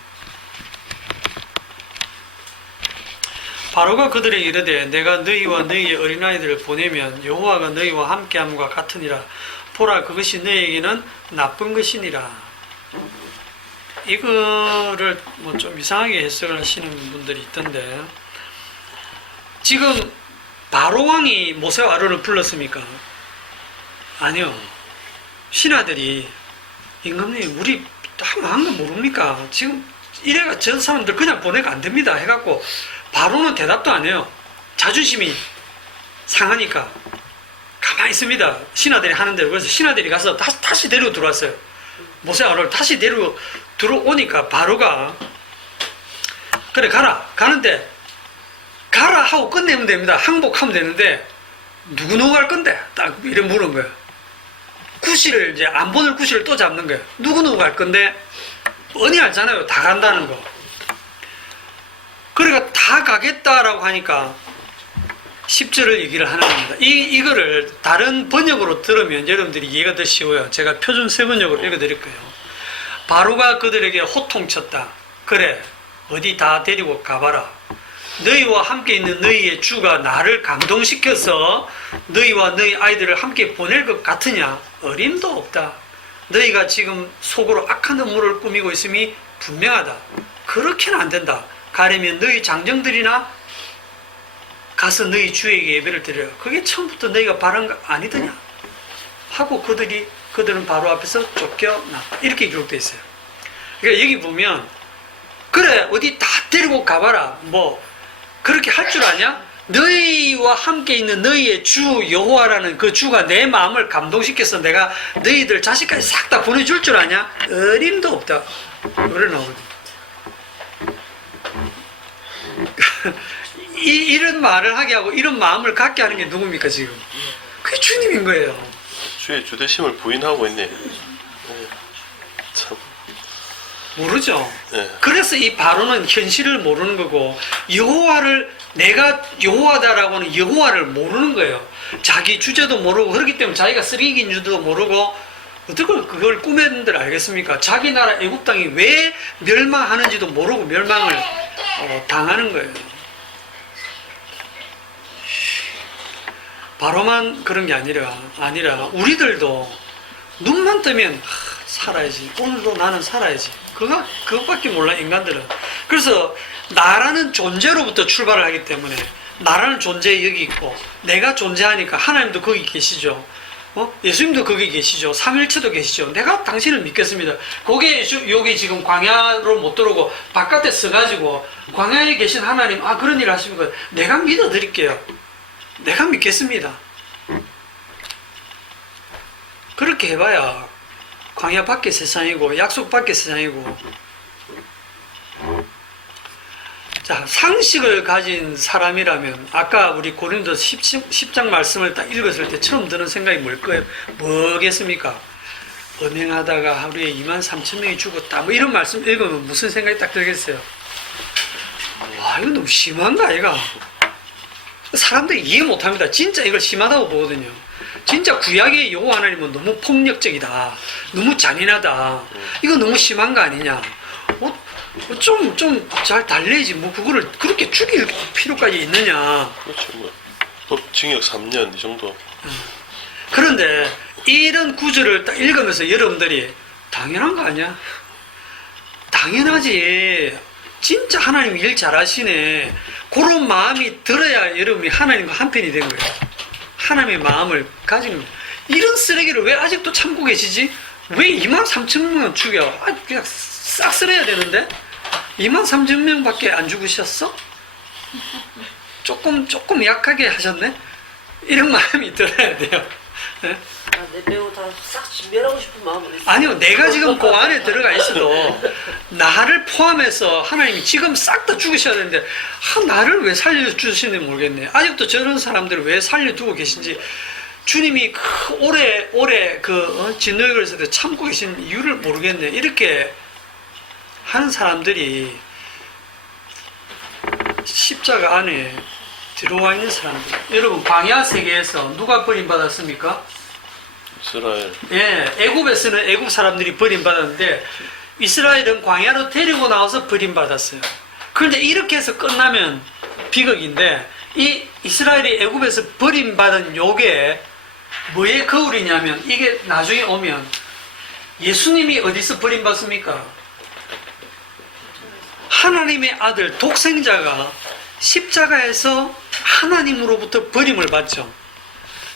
바로가 그들에게 이르되 내가 너희와 너희의 어린아이들을 보내면 여호와가 너희와 함께함과 같으니라. 보라 그것이 너희에게는 나쁜 것이니라. 이거를 뭐 좀 이상하게 해석을 하시는 분들이 있던데, 지금 바로왕이 모세와 아론을 불렀습니까? 아니요. 신하들이 임금님 우리 한 거 모릅니까? 지금 이래가 저 사람들 그냥 보내가 안 됩니다 해갖고 바로는 대답도 안 해요. 자존심이 상하니까 가만히 있습니다. 신하들이 하는 대로. 그래서 신하들이 가서 다시 데리고 들어왔어요. 모세와 아론을 다시 데리고 들어오니까 바로가 그래 가라. 가는데 가라 하고 끝내면 됩니다. 항복하면 되는데 누구 갈 건데? 딱 이래 물은 거예요. 구실을 이제 안 보낼 구실을 또 잡는 거예요. 누구 갈 건데? 뻔히 알잖아요. 다 간다는 거. 그러니까 다 가겠다라고 하니까 10절을 얘기를 하는 겁니다. 이거를 다른 번역으로 들으면 여러분들이 이해가 더 쉬워요. 제가 표준 세번역으로 읽어드릴 거예요. 바로가 그들에게 호통쳤다. 그래 어디 다 데리고 가봐라. 너희와 함께 있는 너희의 주가 나를 감동시켜서 너희와 너희 아이들을 함께 보낼 것 같으냐? 어림도 없다. 너희가 지금 속으로 악한 음모를 꾸미고 있음이 분명하다. 그렇게는 안 된다. 가려면 너희 장정들이나 가서 너희 주에게 예배를 드려라. 그게 처음부터 너희가 바란 거 아니더냐? 하고 그들은 바로 앞에서 쫓겨났다. 이렇게 기록되어 있어요. 그러니까 여기 보면 그래 어디 다 데리고 가봐라. 뭐 그렇게 할 줄 아냐? 너희와 함께 있는 너희의 주 여호와라는 그 주가 내 마음을 감동시켜서 내가 너희들 자식까지 싹 다 보내줄 줄 아냐? 어림도 없다. 그래 나오거든. 이런 말을 하게 하고 이런 마음을 갖게 하는 게 누굽니까 지금? 그게 주님인 거예요. 주의 주대심을 부인하고 있네. 참. 모르죠. 네. 그래서 이 바로는 현실을 모르는 거고 여호와를 내가 여호와다라고 하는 여호와를 모르는 거예요. 자기 주제도 모르고 그렇기 때문에 자기가 쓰레기인 줄도 모르고 어떻게 그걸 꾸몄는들 알겠습니까? 자기 나라 애굽 땅이 왜 멸망하는지도 모르고 멸망을 당하는 거예요. 바로만 그런 게 아니라 우리들도 눈만 뜨면 살아야지. 오늘도 나는 살아야지. 그것밖에 몰라 인간들은. 그래서 나라는 존재로부터 출발을 하기 때문에 나라는 존재 여기 있고 내가 존재하니까 하나님도 거기 계시죠. 예수님도 거기 계시죠. 삼일체도 계시죠. 내가 당신을 믿겠습니다. 여기 지금 광야로 못 들어오고 바깥에 서가지고 광야에 계신 하나님 그런 일을 하십니까? 내가 믿어드릴게요. 내가 믿겠습니다. 그렇게 해봐야 광야 밖의 세상이고 약속 밖의 세상이고. 자, 상식을 가진 사람이라면 아까 우리 고린도 10장 말씀을 딱 읽었을 때 처음 드는 생각이 뭐겠습니까? 은행하다가 하루에 23,000명이 죽었다. 뭐 이런 말씀 읽으면 무슨 생각이 딱 들겠어요? 와, 이거 너무 심한가, 이거? 사람들이 이해 못합니다. 진짜 이걸 심하다고 보거든요. 진짜 구약의 여호와 하나님은 너무 폭력적이다. 너무 잔인하다. 이거 너무 심한 거 아니냐? 좀 잘 달래야지. 뭐 그거를 그렇게 죽일 필요까지 있느냐? 그렇죠. 뭐 징역 3년 이 정도. 그런데 이런 구절을 딱 읽으면서 여러분들이 당연한 거 아니야? 당연하지. 진짜 하나님 일 잘하시네. 그런 마음이 들어야 여러분이 하나님과 한편이 된 거예요. 하나님의 마음을 가지는 거예요. 이런 쓰레기를 왜 아직도 참고 계시지? 왜 23,000명 죽여? 그냥 싹 쓸어야 되는데? 23,000명밖에 안 죽으셨어? 조금 약하게 하셨네? 이런 마음이 들어야 돼요. 네? 내 배우 다 싹 진멸하고 싶은 마음은 있어. 아니요, 내가 지금 그 안에 들어가 있어도 나를 포함해서 하나님이 지금 싹 다 죽으셔야 되는데 나를 왜 살려주시는지 모르겠네. 아직도 저런 사람들을 왜 살려두고 계신지 주님이 오래 진노의 글에서 참고 계신 이유를 모르겠네. 이렇게 하는 사람들이 십자가 안에 들어와 있는 사람들. 여러분, 광야 세계에서 누가 버림받았습니까? 이스라엘. 예, 애굽에서는 애굽 사람들이 버림받았는데 이스라엘은 광야로 데리고 나와서 버림받았어요. 그런데 이렇게 해서 끝나면 비극인데 이 이스라엘이 애굽에서 버림받은 요게 뭐의 거울이냐면 이게 나중에 오면 예수님이 어디서 버림받습니까? 하나님의 아들 독생자가 십자가에서 하나님으로부터 버림을 받죠.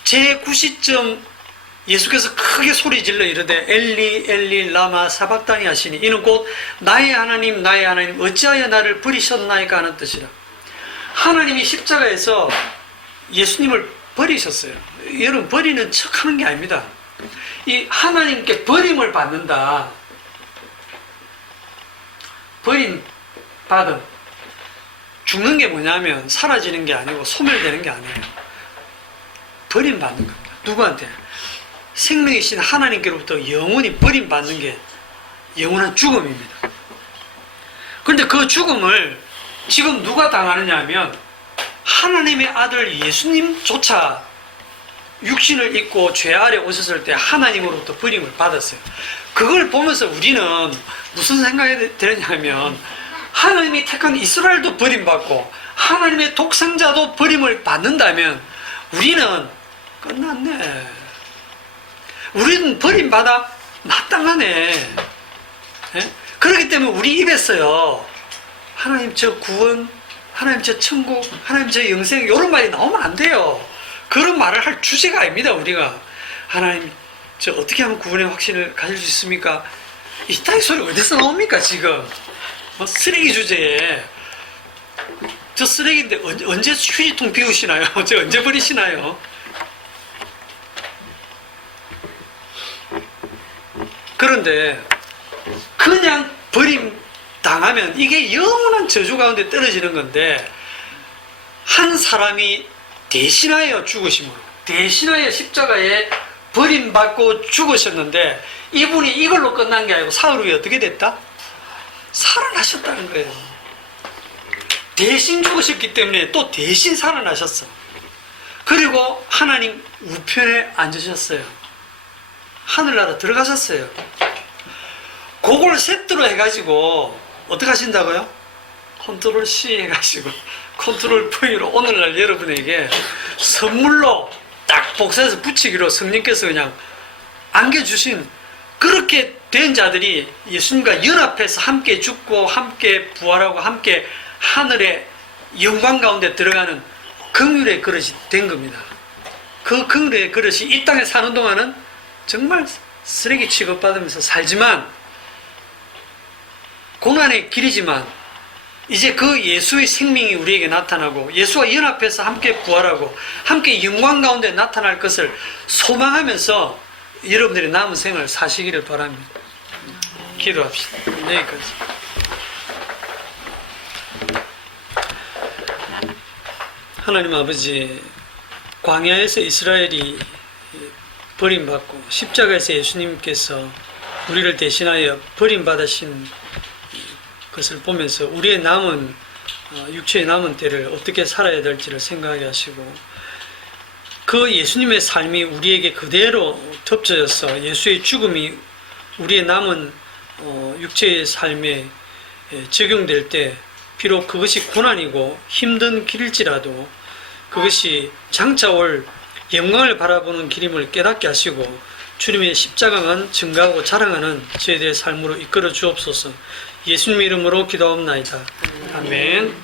제9시점 예수께서 크게 소리질러 이르되 엘리 엘리 라마 사박다니 하시니 이는 곧 나의 하나님 어찌하여 나를 버리셨나이까 하는 뜻이라. 하나님이 십자가에서 예수님을 버리셨어요. 여러분, 버리는 척 하는 게 아닙니다. 이 하나님께 버림을 받는다. 버림받음. 죽는 게 뭐냐면 사라지는 게 아니고 소멸되는 게 아니에요. 버림받는 겁니다. 누구한테? 생명이신 하나님께로부터 영원히 버림받는 게 영원한 죽음입니다. 그런데 그 죽음을 지금 누가 당하느냐 하면 하나님의 아들 예수님조차 육신을 입고 죄 아래 오셨을 때 하나님으로부터 버림을 받았어요. 그걸 보면서 우리는 무슨 생각이 들었냐면 하나님이 택한 이스라엘도 버림받고 하나님의 독생자도 버림을 받는다면 우리는 끝났네. 우리는 버림받아 마땅하네. 예? 그렇기 때문에 우리 입에서요 하나님 저 구원, 하나님 저 천국, 하나님 저 영생 이런 말이 나오면 안 돼요. 그런 말을 할 주제가 아닙니다. 우리가 하나님 저 어떻게 하면 구원의 확신을 가질 수 있습니까? 이따위 소리 어디서 나옵니까 지금? 쓰레기 주제에 저 쓰레기인데 언제 휴지통 비우시나요? 저 언제 버리시나요? 그런데 그냥 버림 당하면 이게 영원한 저주 가운데 떨어지는 건데 한 사람이 대신하여 죽으심으로 대신하여 십자가에 버림받고 죽으셨는데 이분이 이걸로 끝난 게 아니고 사흘 후에 어떻게 됐다? 살아나셨다는 거예요. 대신 죽으셨기 때문에 또 대신 살아나셨어. 그리고 하나님 우편에 앉으셨어요. 하늘나라 들어가셨어요. 그걸 세트로 해가지고 어떻게 하신다고요? 컨트롤 C 해가지고 컨트롤 V로 오늘날 여러분에게 선물로 딱 복사해서 붙이기로 성령께서 그냥 안겨주신 그렇게 된 자들이 예수님과 연합해서 함께 죽고 함께 부활하고 함께 하늘의 영광 가운데 들어가는 긍휼의 그릇이 된 겁니다. 그 긍휼의 그릇이 이 땅에 사는 동안은 정말 쓰레기 취급받으면서 살지만 고난의 길이지만 이제 그 예수의 생명이 우리에게 나타나고 예수와 연합해서 함께 부활하고 함께 영광 가운데 나타날 것을 소망하면서 여러분들의 남은 생을 사시기를 바랍니다. 기도합시다. 여기까지. 하나님 아버지, 광야에서 이스라엘이 버림받고 십자가에서 예수님께서 우리를 대신하여 버림받으신 것을 보면서 우리의 남은 육체의 남은 때를 어떻게 살아야 될지를 생각하게 하시고 그 예수님의 삶이 우리에게 그대로 덮쳐져서 예수의 죽음이 우리의 남은 육체의 삶에 적용될 때 비록 그것이 고난이고 힘든 길일지라도 그것이 장차 올 영광을 바라보는 길임을 깨닫게 하시고 주님의 십자가만 증가하고 자랑하는 저희들의 삶으로 이끌어 주옵소서. 예수님 이름으로 기도합나이다. 아멘.